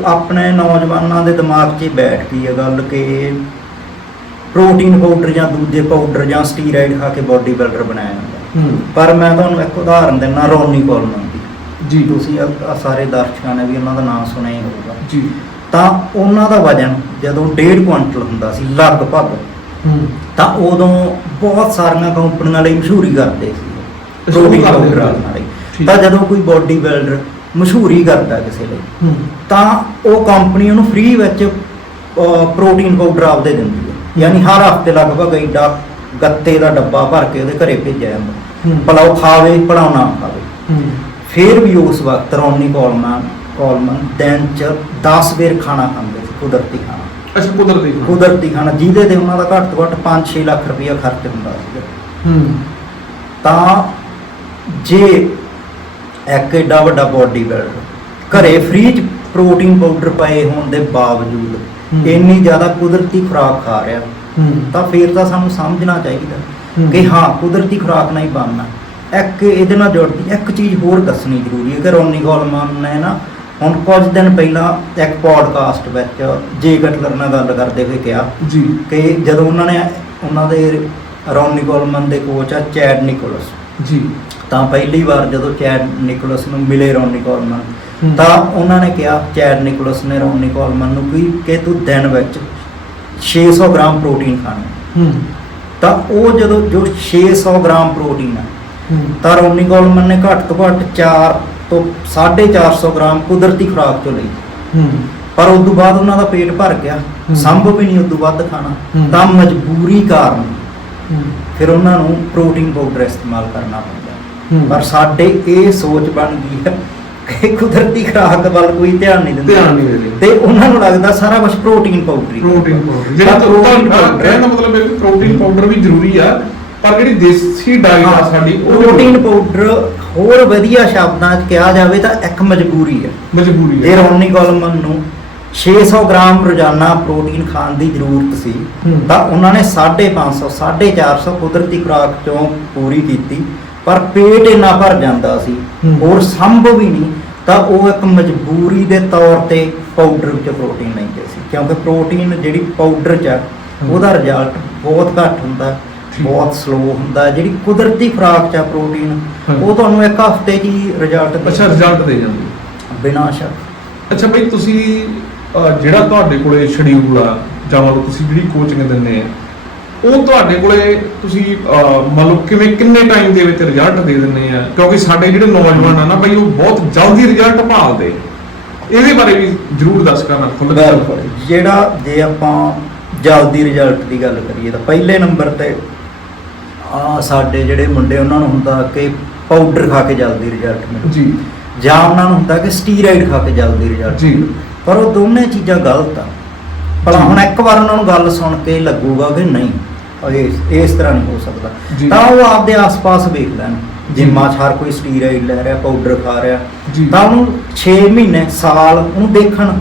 ਆਪਣੇ ਨੌਜਵਾਨਾਂ ਦੇ ਦਿਮਾਗ 'ਚ ਹੀ ਬੈਠ ਗਈ ਹੈ ਗੱਲ ਕਿ ਪ੍ਰੋਟੀਨ ਪਾਊਡਰ ਜਾਂ ਦੂਜੇ ਪਾਊਡਰ ਜਾਂ ਸਟੀਰਾਇਡ ਖਾ ਕੇ ਬਾਡੀ ਬਿਲਡਰ ਬਣਾਇਆ ਜਾਂਦਾ। ਹੂੰ। ਪਰ ਮੈਂ ਤੁਹਾਨੂੰ ਇੱਕ ਉਦਾਹਰਨ ਦਿੰਦਾ ਰੋਨੀ ਕੋਲਮਨ ਦੀ ਜੀ। ਤੁਸੀਂ ਆ- ਆ ਸਾਰੇ ਦਰਸ਼ਕਾਂ ਨੇ ਵੀ ਉਹਨਾਂ ਦਾ ਨਾਮ ਸੁਣਿਆ ਹੀ ਹੋਊਗਾ। ਜੀ। ਤਾਂ ਉਹਨਾਂ ਦਾ ਵਜਨ ਜਦੋਂ 1.5 ਕੁਇੰਟਲ ਹੁੰਦਾ ਸੀ ਲਗਭਗ ਹੂੰ। ਤਾਂ ਉਦੋਂ ਬਹੁਤ ਸਾਰੀਆਂ ਕੰਪਨੀਆਂ ਲਈ ਮਸ਼ਹੂਰੀ ਕਰਦੇ ਸੀ। ਪ੍ਰੋਟੀਨ ਪਾਊਡਰ ਵਾਲੀ। ਤਾਂ ਜਦੋਂ ਕੋਈ ਬੋਡੀ ਬਿਲਡਰ ਮਸ਼ਹੂਰੀ ਕਰਦਾ ਕਿਸੇ ਲਈ ਹੂੰ। ਤਾਂ ਉਹ ਕੰਪਨੀ ਉਹਨੂੰ ਫ੍ਰੀ ਵਿੱਚ ਪ੍ਰੋਟੀਨ ਪਾਊਡਰ ਆਪਦੇ ਦਿੰਦੀ ਹੈ। ਯਾਨੀ ਹਰ ਹਫ਼ਤੇ ਲਗਭਗ ਐਡਾ ਗੱਤੇ ਦਾ ਡੱਬਾ ਭਰ ਕੇ ਉਹਦੇ ਘਰੇ ਭੇਜਿਆ ਜਾਂਦਾ। ਭਲਾ ਉਹ ਖਾਵੇ ਨਾ ਖਾਵੇ ਫਿਰ ਵੀ ਉਸ ਵਕਤ ਰੌਨੀ ਕੋਲਮਨ ਕੋਲਮਨ ਦਿਨ ਚ 10 ਵੇਰ ਖਾਣਾ ਖਾਂਦੇ ਸੀ ਕੁਦਰਤੀ ਖਾਣਾ ਅੱਛਾ ਕੁਦਰਤੀ। ਕੁਦਰਤੀ ਖਾਣਾ ਜਿਹਦੇ ਤੇ ਉਹਨਾਂ ਦਾ ਘੱਟ ਤੋਂ ਘੱਟ 5-6 ਲੱਖ ਰੁਪਇਆ ਖਰਚ ਹੁੰਦਾ ਸੀ ਹੂੰ ਤਾਂ ਜੇ ਇੱਕ ਏਡਾ ਵੱਡਾ ਬੋਡੀ ਬਿਲਡਰ ਘਰੇ ਫ੍ਰੀ ਚ ਪ੍ਰੋਟੀਨ ਪਾਊਡਰ ਪਏ ਹੋਣ ਦੇ। ਬਾਵਜੂਦ ਇੰਨੀ ਜ਼ਿਆਦਾ ਕੁਦਰਤੀ ਖੁਰਾਕ ਖਾ ਰਿਹਾ। ਤਾਂ ਫਿਰ ਤਾਂ ਸਾਨੂੰ ਸਮਝਣਾ ਚਾਹੀਦਾ। ਕਿ ਹਾਂ ਕੁਦਰਤੀ ਖੁਰਾਕ ਨਹੀਂ ਬਣਨਾ। ਇੱਕ ਇਹਦੇ ਨਾਲ ਜੁੜਦੀ ਇੱਕ ਚੀਜ਼ ਹੋਰ ਦੱਸਣੀ ਜ਼ਰੂਰੀ ਹੈ ਕਿ ਰੋਨੀ ਗੋਲਮਾਨ ਨੇ ਨਾ ਹੁਣ ਕੁਝ ਦਿਨ ਪਹਿਲਾਂ ਇੱਕ ਪੋਡਕਾਸਟ ਵਿੱਚ ਜੇ ਕਟਲਰ ਨਾਲ ਗੱਲ ਕਰਦੇ ਹੋਏ ਕਿਹਾ ਜੀ। ਕਿ ਜਦੋਂ ਉਹਨਾਂ ਨੇ ਉਹਨਾਂ ਦੇ ਰੌਨੀ ਕੋਲਮਨ ਦੇ ਕੋਚ ਆ ਚੈਡ ਨਿਕੋਲਸ। ਜੀ। ਤਾਂ ਪਹਿਲੀ ਵਾਰ ਜਦੋਂ ਚੈਡ ਨਿਕੋਲਸ ਨੂੰ ਮਿਲੇ ਰੌਨੀ ਕੋਲਮਨ ਹੂੰ। ਤਾਂ ਉਹਨਾਂ ਨੇ ਕਿਹਾ ਚੈਡ ਨਿਕੋਲਸ ਨੇ ਰੌਨੀ ਕੋਲਮਨ ਨੂੰ ਕਿ ਕਿ ਤੂੰ ਦਿਨ ਵਿੱਚ 600 ਗ੍ਰਾਮ ਪ੍ਰੋਟੀਨ ਖਾਣਾ। ਹੂੰ। ਤਾਂ ਉਹ ਜਦੋਂ ਜੋ 600 ਗ੍ਰਾਮ ਪ੍ਰੋਟੀਨ ਆ ਹੂੰ। ਤਾਂ ਰੌਨੀ ਕੋਲਮਨ ਨੇ ਘੱਟ ਤੋਂ ਘੱਟ 4 ਤੋਂ 450 ਗ੍ਰਾਮ ਕੁਦਰਤੀ ਖੁਰਾਕ ਚੋਂ ਲਈ। ਹੂੰ। ਪਰ ਉਸ ਤੋਂ ਬਾਅਦ ਉਹਨਾਂ ਦਾ ਪੇਟ ਭਰ ਗਿਆ। ਸੰਭਵ ਵੀ ਨਹੀਂ ਉਸ ਤੋਂ ਵੱਧ ਖਾਣਾ। ਤਾਂ ਮਜਬੂਰੀ ਕਾਰਨ ਫਿਰ ਉਹਨਾਂ ਨੂੰ ਪ੍ਰੋਟੀਨ ਪਾਊਡਰ ਇਸਤੇਮਾਲ ਕਰਨਾ ਪੈਂਦਾ। ਪਰ ਸਾਡੇ ਇਹ ਸੋਚ ਬਣ ਗਈ ਹੈ ਕੁਦਰਤੀ ਖੁਰਾਕ ਵੱਲ ਕੋਈ ਧਿਆਨ ਨਹੀਂ ਦਿੰਦਾ। ਧਿਆਨ ਨਹੀਂ ਦੇ ਰਹੇ। ਤੇ ਉਹਨਾਂ ਨੂੰ ਲੱਗਦਾ ਸਾਰਾ ਕੁਝ ਪ੍ਰੋਟੀਨ ਪਾਊਡਰ ਹੀ ਪ੍ਰੋਟੀਨ ਪਾਊਡਰ ਜਿਹੜਾ ਪ੍ਰੋਟੀਨ ਕਹਿਣ ਦਾ ਮਤਲਬ ਹੈ ਕਿ ਪ੍ਰੋਟੀਨ ਪਾਊਡਰ ਵੀ ਜ਼ਰੂਰੀ ਆ ਪਰ ਜਿਹੜੀ ਦੇਸੀ ਡਾਈਟ ਆ ਸਾਡੀ ਉਹ ਪ੍ਰੋਟੀਨ ਪਾਊਡਰ ਹੋਰ ਵਧੀਆ ਸ਼ਬਦਾਂ 'ਚ ਕਿਹਾ ਜਾਵੇ ਤਾਂ ਇੱਕ ਮਜਬੂਰੀ ਹੈ। ਮਜਬੂਰੀ ਹੈ। ਰੌਨੀ ਕੋਲਮਨ ਨੂੰ 600 ਗ੍ਰਾਮ ਰੋਜ਼ਾਨਾ ਪ੍ਰੋਟੀਨ ਖਾਣ ਦੀ ਜ਼ਰੂਰਤ ਸੀ। ਤਾਂ ਉਹਨਾਂ ਨੇ 550 450 ਕੁਦਰਤੀ ਖੁਰਾਕ ਚੋਂ ਪੂਰੀ ਕੀਤੀ ਪਰ ਪੇਟ ਇੰਨਾ ਭਰ ਜਾਂਦਾ ਸੀ। ਹੋਰ ਸੰਭਵ ਹੀ ਨਹੀਂ। ਤਾਂ ਉਹ ਇੱਕ ਮਜਬੂਰੀ ਦੇ ਤੌਰ ਤੇ ਪਾਊਡਰ ਵਿੱਚ ਪ੍ਰੋਟੀਨ ਲੈਂਦੇ ਸੀ ਕਿਉਂਕਿ ਪ੍ਰੋਟੀਨ ਜਿਹੜੀ ਪਾਊਡਰ 'ਚ। ਉਹਦਾ ਰਿਜ਼ਲਟ ਬਹੁਤ ਘੱਟ ਹੁੰਦਾ। ਬਹੁਤ ਸਲੋ ਹੁੰਦਾ ਜਿਹੜੀ ਕੁਦਰਤੀ ਖੁਰਾਕ 'ਚ ਪ੍ਰੋਟੀਨ। ਉਹ ਤੁਹਾਨੂੰ ਇੱਕ ਹਫ਼ਤੇ 'ਚ ਹੀ ਰਿਜ਼ਲਟ ਅੱਛਾ ਰਿਜ਼ਲਟ ਦੇ ਜਾਂਦੀ ਬਿਨਾਂ ਸ਼ੱਕ ਅੱਛਾ ਬਈ ਤੁਸੀਂ ਜਿਹੜਾ ਤੁਹਾਡੇ ਕੋਲੇ ਸ਼ਡਿਊਲ ਆ ਜਾਂ ਤੁਸੀਂ ਜਿਹੜੀ ਕੋਚਿੰਗ ਦਿੰਦੇ ਆ ਉਹ ਤੁਹਾਡੇ ਕੋਲੇ ਤੁਸੀਂ ਮੰਨ ਲਓ ਕਿਵੇਂ ਕਿੰਨੇ ਟਾਈਮ ਦੇ ਵਿੱਚ ਰਿਜ਼ਲਟ ਦੇ ਦਿੰਦੇ ਆ? ਕਿਉਂਕਿ ਸਾਡੇ ਜਿਹੜੇ ਨੌਜਵਾਨ ਆ ਨਾ ਬਈ ਉਹ ਬਹੁਤ ਜਲਦੀ ਰਿਜ਼ਲਟ ਭਾਲਦੇ। ਇਹਦੇ ਬਾਰੇ ਵੀ ਜਰੂਰ ਦੱਸ ਕਰਨਾ ਖੁੱਲ੍ਹ ਕੇ ਜਿਹੜਾ ਜੇ ਆਪਾਂ ਜਲਦੀ ਰਿਜ਼ਲਟ ਦੀ ਗੱਲ ਕਰੀਏ ਤਾਂ ਪਹਿਲੇ ਨੰਬਰ ਤੇ ਆ ਸਾਡੇ ਜਿਹੜੇ ਮੁੰਡੇ ਉਹਨਾਂ ਨੂੰ ਹੁੰਦਾ ਕਿ ਪਾਊਡਰ ਖਾ ਕੇ ਜਲਦੀ ਰਿਜ਼ਲਟ ਮਿਲੇ। ਜੀ। ਜਾਂ ਉਹਨਾਂ ਨੂੰ ਹੁੰਦਾ ਕਿ ਸਟੀਰਾਇਡ ਖਾ ਕੇ ਜਲਦੀ ਰਿਜ਼ਲਟ ਜੀ। ਪਰ ਉਹ ਦੋਨੇ ਚੀਜ਼ਾਂ ਗਲਤ ਆ। ਭਲਾ। ਹੁਣ ਇੱਕ ਵਾਰ ਉਹਨਾਂ ਨੂੰ ਗੱਲ ਸੁਣ ਕੇ ਲੱਗੂਗਾ ਕਿ ਨਹੀਂ। ਇਸ ਇਸ ਤਰ੍ਹਾਂ ਨਹੀਂ ਹੋ ਜੀ। ਸਕਦਾ ਤਾਂ ਉਹ ਆਪਦੇ ਆਸ-ਪਾਸ ਵੇਖ ਲੈਣ ਜਿੰਮਾ 'ਚ ਹਰ ਕੋਈ ਸਟੀਰਾਇਡ ਲੈ ਰਿਹਾ ਪਾਊਡਰ ਖਾ ਰਿਹਾ ਜੀ। ਤਾਂ ਉਹਨੂੰ 6 ਮਹੀਨੇ ਸਾਲ ਉਹਨੂੰ ਦੇਖਣ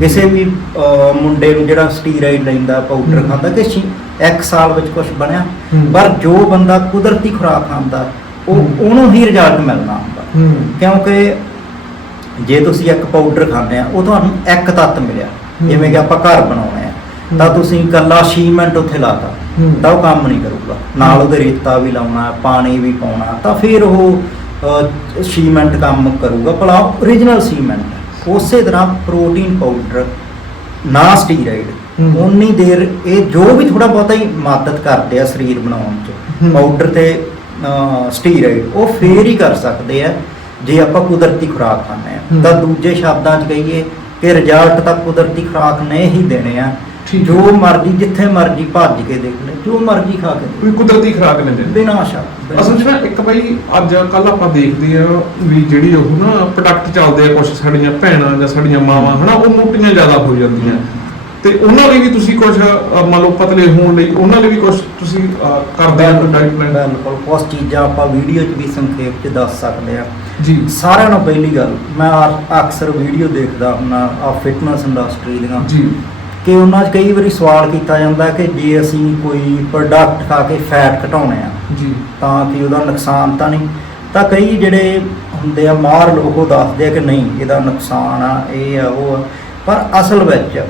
ਕਿਸੇ ਵੀ ਅਹ, ਮੁੰਡੇ ਨੂੰ ਜਿਹੜਾ ਸਟੀਰਾਇਡ ਲੈਂਦਾ ਪਾਊਡਰ ਹੂੰ। ਖਾਂਦਾ ਕਿ ਛੇ- ਇੱਕ ਸਾਲ ਵਿੱਚ ਕੁਝ ਬਣਿਆ ਹੂੰ। ਪਰ ਜੋ ਬੰਦਾ ਕੁਦਰਤੀ ਖੁਰਾਕ ਖਾਂਦਾ ਉਹ ਹੂੰ। ਉਹਨੂੰ ਹੀ ਰਿਜ਼ਲਟ ਮਿਲਣਾ ਹੁੰਦਾ ਹੂੰ ਕਿਉਂਕਿ ਜੇ ਤੁਸੀਂ ਇੱਕ ਪਾਊਡਰ ਖਾਂਦੇ ਆ ਉਹ ਤੁਹਾਨੂੰ ਇੱਕ ਤੱਤ ਮਿਲਿਆ ਹੂੰ। ਜਿਵੇਂ ਕਿ ਆਪਾਂ ਘਰ ਬਣਾਉਣੇ ਆ ਤਾਂ। ਤੁਸੀਂ ਇਕੱਲਾ ਸੀਮੈਂਟ ਉੱਥੇ ਲਾਤਾ। ਤਾਂ ਉਹ ਕੰਮ ਨਹੀਂ ਕਰੂਗਾ ਨਾਲ ਉਹਦੇ ਰੇਤਾ ਵੀ ਲਾਉਣਾ ਪਾਣੀ ਵੀ ਪਾਉਣਾ ਤਾਂ ਫਿਰ ਉਹ ਸੀਮੈਂਟ ਕੰਮ ਕਰੂਗਾ ਭਲਾ ਓਰੀਜਨਲ ਸੀਮੈਂਟ ਉਸੇ ਤਰ੍ਹਾਂ ਪ੍ਰੋਟੀਨ ਪਾਊਡਰ ਨਾ ਸਟੀਰਾਇਡ। ਉਨੀ ਦੇਰ ਇਹ ਜੋ ਵੀ ਥੋੜਾ ਬਹੁਤਾ ਹੀ ਮਦਦ ਕਰਦੇ ਆ ਸਰੀਰ ਬਣਾਉਣ ਚ। ਪਾਊਡਰ ਤੇ ਸਟੀਰਾਇਡ ਉਹ ਫੇਰ ਹੀ ਕਰ ਸਕਦੇ ਆ ਜੇ ਆਪਾਂ ਕੁਦਰਤੀ ਖੁਰਾਕ ਖਾਂਦੇ ਆ। ਤਾਂ ਦੂਜੇ ਸ਼ਬਦਾਂ 'ਚ ਕਹੀਏ ਕਿ ਰਿਜ਼ਲਟ ਤਾਂ ਕੁਦਰਤੀ ਖੁਰਾਕ ਨੇ ਹੀ ਦੇਣੇ ਆ ਠੀਕ। ਜੋ ਮਰਜ਼ੀ ਜਿੱਥੇ ਮਰਜ਼ੀ ਭੱਜ ਕੇ ਦੇਖ ਲੈ ਜੋ ਮਰਜ਼ੀ ਖਾ ਕੇ ਦੇਖ। ਕੋਈ ਕੁਦਰਤੀ ਖੁਰਾਕ ਲੈਂਦੇ। ਨੇ। ਬਿਨਾਂ ਸ਼ੱਕ ਅਸਲ 'ਚ ਨਾ ਇੱਕ ਬਈ ਅੱਜ ਕੱਲ ਆਪਾਂ ਦੇਖਦੇ ਆ ਵੀ ਜਿਹੜੀ ਉਹ ਨਾ ਪ੍ਰੋਡਕਟ ਚੱਲਦੇ ਆ ਕੁਝ ਸਾਡੀਆਂ ਭੈਣਾਂ ਜਾਂ ਸਾਡੀਆਂ ਮਾਵਾਂ ਹਨਾ ਉਹ ਮੋਟੀਆਂ ਜ਼ਿਆਦਾ ਹੋ ਜਾਂਦੀਆਂ। ਤੇ ਉਹਨਾਂ ਲਈ ਵੀ ਤੁਸੀਂ ਕੁਝ ਮੰਨ ਲਓ ਪਤਲੇ ਹੋਣ ਲਈ ਉਹਨਾਂ ਲਈ ਵੀ ਕੁਝ ਤੁਸੀਂ ਅਹ, ਕਰਦੇ ਆ ਡਾਈਟ ਪਲਾਨ ਬਿਲਕੁਲ। ਕੁਝ ਚੀਜ਼ਾਂ ਆਪਾਂ ਵੀਡੀਓ 'ਚ ਵੀ ਸੰਖੇਪ 'ਚ ਦੱਸ ਸਕਦੇ ਆ ਜੀ। ਸਾਰਿਆਂ ਨੂੰ ਪਹਿਲੀ ਗੱਲ ਮੈਂ ਆ- ਅਕਸਰ ਵੀਡੀਓ ਦੇਖਦਾ ਹੁੰਦਾ ਆ ਫਿਟਨੈਸ ਇੰਡਸਟਰੀ ਦੀਆਂ। ਜੀ। ਕਿ ਉਹਨਾਂ 'ਚ ਕਈ ਵਾਰੀ ਸਵਾਲ ਕੀਤਾ ਜਾਂਦਾ ਕਿ ਜੇ ਅਸੀਂ ਕੋਈ ਪ੍ਰੋਡਕਟ ਖਾ ਕੇ ਫੈਟ ਘਟਾਉਣੇ ਆ ਜੀ। ਤਾਂ ਕਿ ਉਹਦਾ ਨੁਕਸਾਨ ਤਾਂ ਨਹੀਂ। ਤਾਂ ਕਈ ਜਿਹੜੇ ਹੁੰਦੇ ਆ ਮਾਰ ਲੋਕ ਉਹ ਦੱਸਦੇ ਆ ਕਿ ਨਹੀਂ ਇਹਦਾ ਨੁਕਸਾਨ ਆ ਇਹ ਆ ਉਹ ਆ। ਪਰ ਅਸਲ ਵਿੱਚ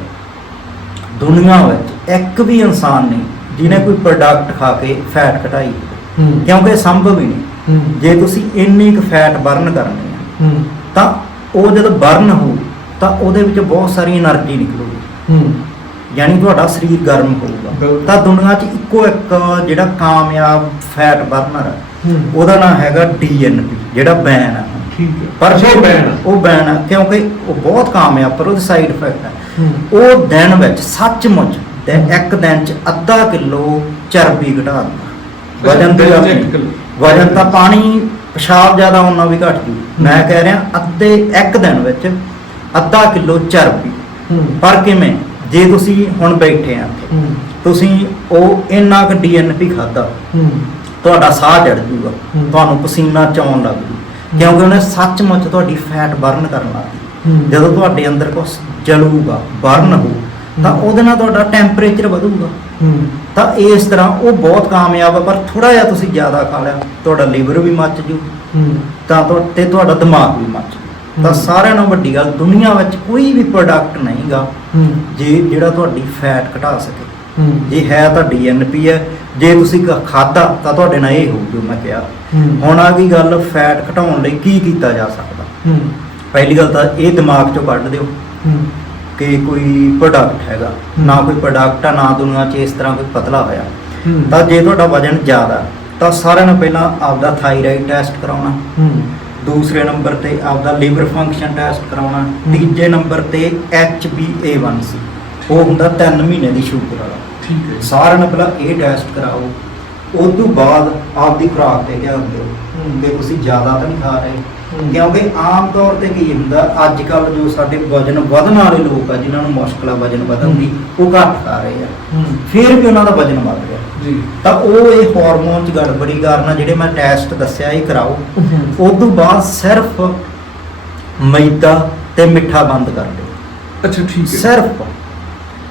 ਦੁਨੀਆ ਵਿੱਚ ਇੱਕ ਵੀ ਇਨਸਾਨ ਨਹੀਂ ਜਿਹਨੇ ਕੋਈ ਪ੍ਰੋਡਕਟ ਖਾ ਕੇ ਫੈਟ ਘਟਾਈ। ਕਿਉਂਕਿ ਸੰਭਵ ਹੀ ਨਹੀਂ। ਜੇ ਤੁਸੀਂ ਇੰਨੀ ਕੁ ਫੈਟ ਬਰਨ ਕਰਨੀ ਆ ਤਾਂ ਉਹ ਜਦੋਂ ਬਰਨ ਹੋਊ ਤਾਂ ਉਹਦੇ ਵਿੱਚ ਬਹੁਤ ਸਾਰੀ એનર્ਜੀ ਨਿਕਲੂਗੀ। ਹੂੰ। ਯਾਨੀ ਤੁਹਾਡਾ ਸਰੀਰ ਗਰਮ ਹੋਊਗਾ। ਬਿਲਕੁਲ। ਤਾਂ ਦੁਨੀਆ 'ਚ ਇੱਕੋ ਇੱਕ ਜਿਹੜਾ ਕਾਮਯਾਬ ਫੈਟ ਬਰਨਰ ਹੈ ਹੂੰ। ਉਹਦਾ ਨਾਮ ਹੈਗਾ ਡੀਐਨਪੀ ਜਿਹੜਾ ਬੈਨ ਹੈ ਠੀਕ ਹੈ। ਪਰ ਜੋ ਬੈਨ ਉਹ ਬੈਨ ਹੈ ਕਿਉਂਕਿ ਉਹ ਬਹੁਤ ਕਾਮਯਾਬ ਪਰ ਉਹਦੇ ਸਾਈਡ ਇਫੈਕਟ ਹੈ ਹੂੰ। ਉਹ ਦਿਨ ਵਿੱਚ ਸੱਚਮੁੱਚ ਤੇ ਇੱਕ ਦਿਨ 'ਚ ਅੱਧਾ ਕਿਲੋ ਚਰਬੀ ਘਟਾ ਦਿੰਦਾ। ਵਜਨ ਤੇ ਦਿਨ 'ਚ ਆਪਣੀ- ਇੱਕ ਕਿੱਲੋ। ਵਜਨ ਤਾਂ ਪਾਣੀ ਪਿਸ਼ਾਬ ਜ਼ਿਆਦਾ ਹੋਣਾ ਵੀ ਘਟ ਜੂ। ਮੈਂ ਕਹਿ ਰਿਹਾ ਅੱਧੇ ਇੱਕ ਦਿਨ ਵਿੱਚ ਅੱਧਾ ਕਿਲੋ ਚਰਬੀ। ਪਰ ਕਿਵੇਂ? ਜੇ ਤੁਸੀਂ ਹੁਣ ਬੈਠੇ ਆ ਤੁਸੀਂ ਉਹ ਇੰਨਾ ਕੁ ਡੀਐਨਪੀ ਖਾਦਾ ਤੁਹਾਡਾ ਸਾਹ ਚੜ ਜੂਗਾ। ਤੁਹਾਨੂੰ ਪਸੀਨਾ ਚੌਣ ਲੱਗ ਜੂ। ਕਿਉਂਕਿ ਉਹਨੇ ਸੱਚਮੁੱਚ ਤੁਹਾਡੀ ਫੈਟ ਬਰਨ ਕਰਨ ਲੱਗੀ ਜਦੋਂ ਤੁਹਾਡੇ ਅੰਦਰ ਕੁਛ ਜਲੂਗਾ ਬਰਨ ਹੋ ਤਾਂ। ਉਹਦੇ ਨਾਲ ਤੁਹਾਡਾ ਟੈਂਪਰੇਚਰ ਵਧੂਗਾ। ਤਾਂ ਇਸ ਤਰ੍ਹਾਂ ਉਹ ਬਹੁਤ ਕਾਮਯਾਬ ਹੈ ਪਰ ਥੋੜਾ ਜਿਹਾ ਤੁਸੀਂ ਜ਼ਿਆਦਾ ਖਾ ਲਿਆ ਤੁਹਾਡਾ ਲੀਵਰ ਵੀ ਮੱਚ ਜੂ। ਤਾਂ ਤੇ ਤੁਹਾਡਾ ਦਿਮਾਗ ਵੀ ਤਾਂ। ਸਾਰਿਆਂ ਨਾਲੋਂ ਵੱਡੀ ਗੱਲ ਦੁਨੀਆ ਵਿੱਚ ਕੋਈ ਵੀ ਪ੍ਰੋਡਕਟ ਨਹੀਂਗਾ ਜੇ ਜਿਹੜਾ ਤੁਹਾਡੀ ਫੈਟ ਘਟਾ ਸਕੇ। ਜੇ ਹੈ ਤਾਂ ਡੀਐਨਪੀ ਹੈ। ਜੇ ਤੁਸੀਂ ਖਾਦਾ ਤਾਂ ਤੁਹਾਡੇ ਨਾਲ ਇਹ ਹੋਊ ਜੋ ਮੈਂ ਕਿਹਾ। ਹੁਣ ਆ ਗਈ ਗੱਲ ਫੈਟ ਘਟਾਉਣ ਲਈ ਕੀ ਕੀਤਾ ਜਾ ਸਕਦਾ? ਪਹਿਲੀ ਗੱਲ ਤਾਂ ਇਹ ਦਿਮਾਗ ਚੋਂ ਕੱਢ ਦਿਓ ਕਿ ਕੋਈ ਪ੍ਰੋਡਕਟ ਹੈਗਾ। ਨਾ ਕੋਈ ਪ੍ਰੋਡਕਟ ਆ ਨਾ ਦੁਨੀਆ 'ਚ ਇਸ ਤਰ੍ਹਾਂ ਕੋਈ ਪਤਲਾ ਹੋਇਆ। ਤਾਂ ਜੇ ਤੁਹਾਡਾ ਵਜਨ ਜ਼ਿਆਦਾ ਤਾਂ ਸਾਰਿਆਂ ਨੂੰ ਪਹਿਲਾਂ ਆਪਦਾ ਥਾਇਰਾਇਡ ਟੈਸਟ ਕਰਾਉਣਾ। ਦੂਸਰੇ ਨੰਬਰ ਤੇ ਆਪਦਾ ਲੀਵਰ ਫੰਕਸ਼ਨ ਟੈਸਟ ਕਰਾਉਣਾ ਤੀਜੇ ਨੰਬਰ ਤੇ HbA1c ਉਹ ਹੁੰਦਾ 3 ਮਹੀਨੇ ਦੀ ਸ਼ੂਗਰ ਵਾਲਾ। ਠੀਕ ਹੈ ਸਾਰਿਆਂ ਨੂੰ ਪਹਿਲਾਂ ਇਹ ਟੈਸਟ ਕਰਾਓ। ਉਸ ਤੋਂ ਬਾਅਦ ਆਪਦੀ ਖੁਰਾਕ ਤੇ ਧਿਆਨ ਦਿਓ। ਕਿ ਤੁਸੀਂ ਜ਼ਿਆਦਾ ਤਾਂ ਨਹੀਂ ਖਾ ਰਹੇ। ਕਿਉਂਕਿ ਆਮ ਤੌਰ ਤੇ ਕੀ ਹੁੰਦਾ ਅੱਜ ਕੱਲ ਜੋ ਸਾਡੇ ਵਜਨ ਵਧਣ ਵਾਲੇ ਲੋਕ ਆ ਜਿਨ੍ਹਾਂ ਨੂੰ ਮੁਸ਼ਕਲ ਆ ਵਜਨ ਵਧਣ ਦੀ ਉਹ ਘੱਟ ਖਾ ਰਹੇ ਆ। ਫਿਰ ਵੀ ਉਹਨਾਂ ਦਾ ਵਜਨ ਵੱਧ ਗਿਆ ਜੀ। ਤਾਂ ਉਹ ਇਹ ਹਾਰਮੋਨ ਚ ਗੜਬੜੀ ਕਾਰਨ ਜਿਹੜੇ ਮੈਂ ਟੈਸਟ ਦੱਸਿਆ ਇਹ ਕਰਾਓ। ਉਸ ਤੋਂ ਬਾਅਦ ਸਿਰਫ ਮੈਦਾ ਤੇ ਮਿੱਠਾ ਬੰਦ ਕਰ ਦਿਓ। ਅੱਛਾ ਠੀਕ ਹੈ। ਸਿਰਫ।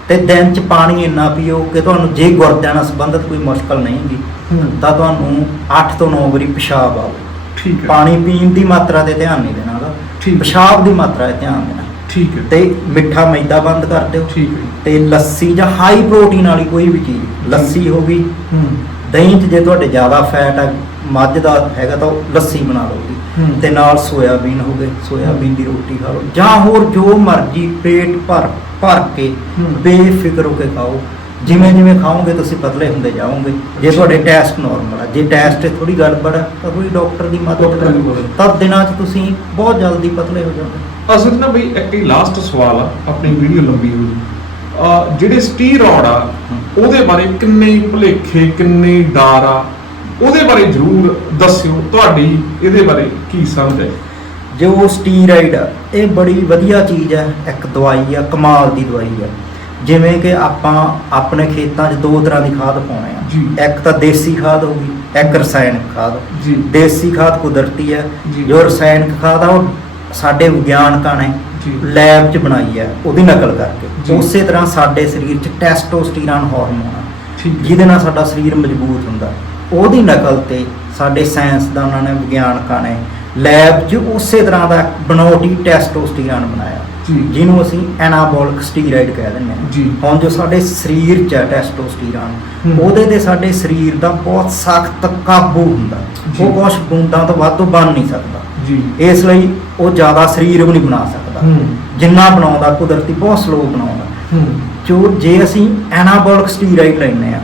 ਤੇ ਦਿਨ ਚ ਪਾਣੀ ਇੰਨਾ ਪੀਓ ਕਿ ਤੁਹਾਨੂੰ ਜੇ ਗੁਰਦਿਆਂ ਨਾਲ ਸੰਬੰਧਿਤ ਕੋਈ ਮੁਸ਼ਕਲ ਨਹੀਂ ਗੀ ਹੂੰ। ਤਾਂ ਤੁਹਾਨੂੰ 8 ਤੋਂ 9 ਵਾਰੀ ਪਿਸ਼ਾਬ ਆਵੇ ਠੀਕ ਹੈ। ਪਾਣੀ ਪੀਣ ਦੀ ਮਾਤਰਾ ਤੇ ਧਿਆਨ ਨਹੀਂ ਦੇਣਾ ਠੀਕ। ਪਿਸ਼ਾਬ ਦੀ ਮਾਤਰਾ ਤੇ ਧਿਆਨ ਦੇਣਾ। ਠੀਕ ਹੈ। ਤੇ ਮਿੱਠਾ ਮੈਦਾ ਬੰਦ ਕਰ ਦਿਓ। ਠੀਕ ਹੈ। ਤੇ ਲੱਸੀ ਜਾਂ ਹਾਈ ਪ੍ਰੋਟੀਨ ਵਾਲੀ ਕੋਈ ਵੀ ਚੀਜ਼ ਲੱਸੀ ਹੋ ਗਈ। ਹੂੰ। ਦਹੀਂ 'ਚ ਜੇ ਤੁਹਾਡੇ ਜ਼ਿਆਦਾ ਫੈਟ ਹੈ ਮੱਝ ਦਾ ਹੈਗਾ ਤਾਂ ਉਹ ਲੱਸੀ ਬਣਾ ਲਓ ਜੀ। ਤੇ ਨਾਲ ਸੋਇਆਬੀਨ ਹੋ ਗਏ ਸੋਇਆਬੀਨ ਦੀ ਰੋਟੀ ਖਾ ਲਓ। ਜਾਂ ਹੋਰ ਜੋ ਮਰਜ਼ੀ ਪੇਟ ਭਰ ਭਰ ਕੇ। ਬੇਫਿਕਰ ਹੋ ਕੇ ਖਾਓ। ਜਿਵੇਂ ਜਿਵੇਂ ਖਾਓਗੇ ਤੁਸੀਂ ਪਤਲੇ ਹੁੰਦੇ ਜਾਓਗੇ। ਜੇ ਤੁਹਾਡੇ ਟੈਸਟ ਨਾਰਮਲ ਹੈ ਜੇ ਟੈਸਟ ਥੋੜੀ ਗੜਬੜ ਹੈ ਤਾਂ ਕੋਈ ਡਾਕਟਰ ਦੀ ਮਦਦ ਕਰੋ। ਤਾਂ ਦਿਨਾਂ 'ਚ ਤੁਸੀਂ ਬਹੁਤ ਜਲਦੀ ਪਤਲੇ ਹੋ ਜਾਓਗੇ। ਅਸਲ 'ਚ ਨਾ ਬਈ ਇੱਕ ਹੀ ਲਾਸਟ ਸਵਾਲ ਆ ਆਪਣੀ ਵੀਡੀਓ ਲੰਬੀ ਹੋ ਜੀ ਜਿਹੜੇ ਸਟੀਰੋਇਡ ਆ ਉਹਦੇ ਬਾਰੇ ਕਿੰਨੇ ਭੁਲੇਖੇ ਕਿੰਨੇ ਡਰ ਆ ਉਹਦੇ ਬਾਰੇ ਜ਼ਰੂਰ ਦੱਸਿਓ ਤੁਹਾਡੀ ਇਹਦੇ ਬਾਰੇ ਕੀ ਸਮਝ ਹੈ ਜੋ ਸਟੀਰਾਇਡ ਆ ਇਹ ਬੜੀ ਵਧੀਆ ਚੀਜ਼ ਹੈ ਇੱਕ ਦਵਾਈ ਆ ਕਮਾਲ ਦੀ ਦਵਾਈ ਆ ਜਿਵੇਂ ਕਿ ਆਪਾਂ ਆਪਣੇ ਖੇਤਾਂ 'ਚ ਦੋ ਤਰ੍ਹਾਂ ਦੀ ਖਾਦ ਪਾਉਣੇ। ਆ ਇੱਕ ਤਾਂ ਦੇਸੀ ਖਾਦ ਹੋਊਗੀ ਇੱਕ ਰਸਾਇਣਿਕ ਖਾਦ ਜੀ ਦੇਸੀ ਖਾਦ ਕੁਦਰਤੀ ਹੈ ਜੀ। ਰਸਾਇਣਿਕ ਖਾਦ ਆ ਉਹ ਸਾਡੇ ਵਿਗਿਆਨਕਾਂ ਨੇ। ਲੈਬ 'ਚ ਬਣਾਈ ਹੈ ਉਹਦੀ ਨਕਲ ਕਰਕੇ। ਉਸੇ ਤਰ੍ਹਾਂ ਸਾਡੇ ਸਰੀਰ 'ਚ ਟੈਸਟੋਸਟੀਰਨ ਹਾਰਮੋਨ ਆ। ਜਿਹਦੇ ਨਾਲ ਸਾਡਾ ਸਰੀਰ ਮਜ਼ਬੂਤ ਹੁੰਦਾ। ਉਹਦੀ ਨਕਲ ਤੇ ਸਾਡੇ ਸਾਇੰਸਦਾਨਾਂ ਨੇ ਵਿਗਿਆਨਕਾਂ ਨੇ ਲੈਬ 'ਚ ਉਸੇ ਤਰ੍ਹਾਂ ਦਾ ਬਣਾਉਟੀ ਟੈਸਟੋਸਟੀਰਨ ਬਣਾਇਆ। ਜਿਹਨੂੰ ਅਸੀਂ ਐਨਾਬੋਲਿਕ ਸਟੀਰਾਇਡ ਕਹਿ ਦਿੰਦੇ ਹਾਂ। ਹੁਣ ਜੋ ਸਾਡੇ ਸਰੀਰ 'ਚ ਟੈਸਟੋਸਟੀਰਨ। ਉਹਦੇ ਤੇ ਸਾਡੇ ਸਰੀਰ ਦਾ ਬਹੁਤ ਸਖਤ ਕਾਬੂ ਹੁੰਦਾ। ਉਹ ਕੁਝ ਬੂੰਦਾਂ ਤੋਂ ਵੱਧ ਬਣ ਨਹੀਂ ਸਕਦਾ। ਜੀ। ਇਸ ਲਈ ਉਹ ਜ਼ਿਆਦਾ ਸਰੀਰ ਵੀ ਨਹੀਂ ਬਣਾ ਸਕਦਾ। ਜਿੰਨਾ ਬਣਾਉਂਦਾ ਕੁਦਰਤੀ ਬਹੁਤ ਸਲੋ ਬਣਾਉਂਦਾ। ਜੋ ਜੇ ਅਸੀਂ ਐਨਾਬੋਲਿਕ ਸਟੀਰਾਇਡ ਲੈਂਦੇ ਆ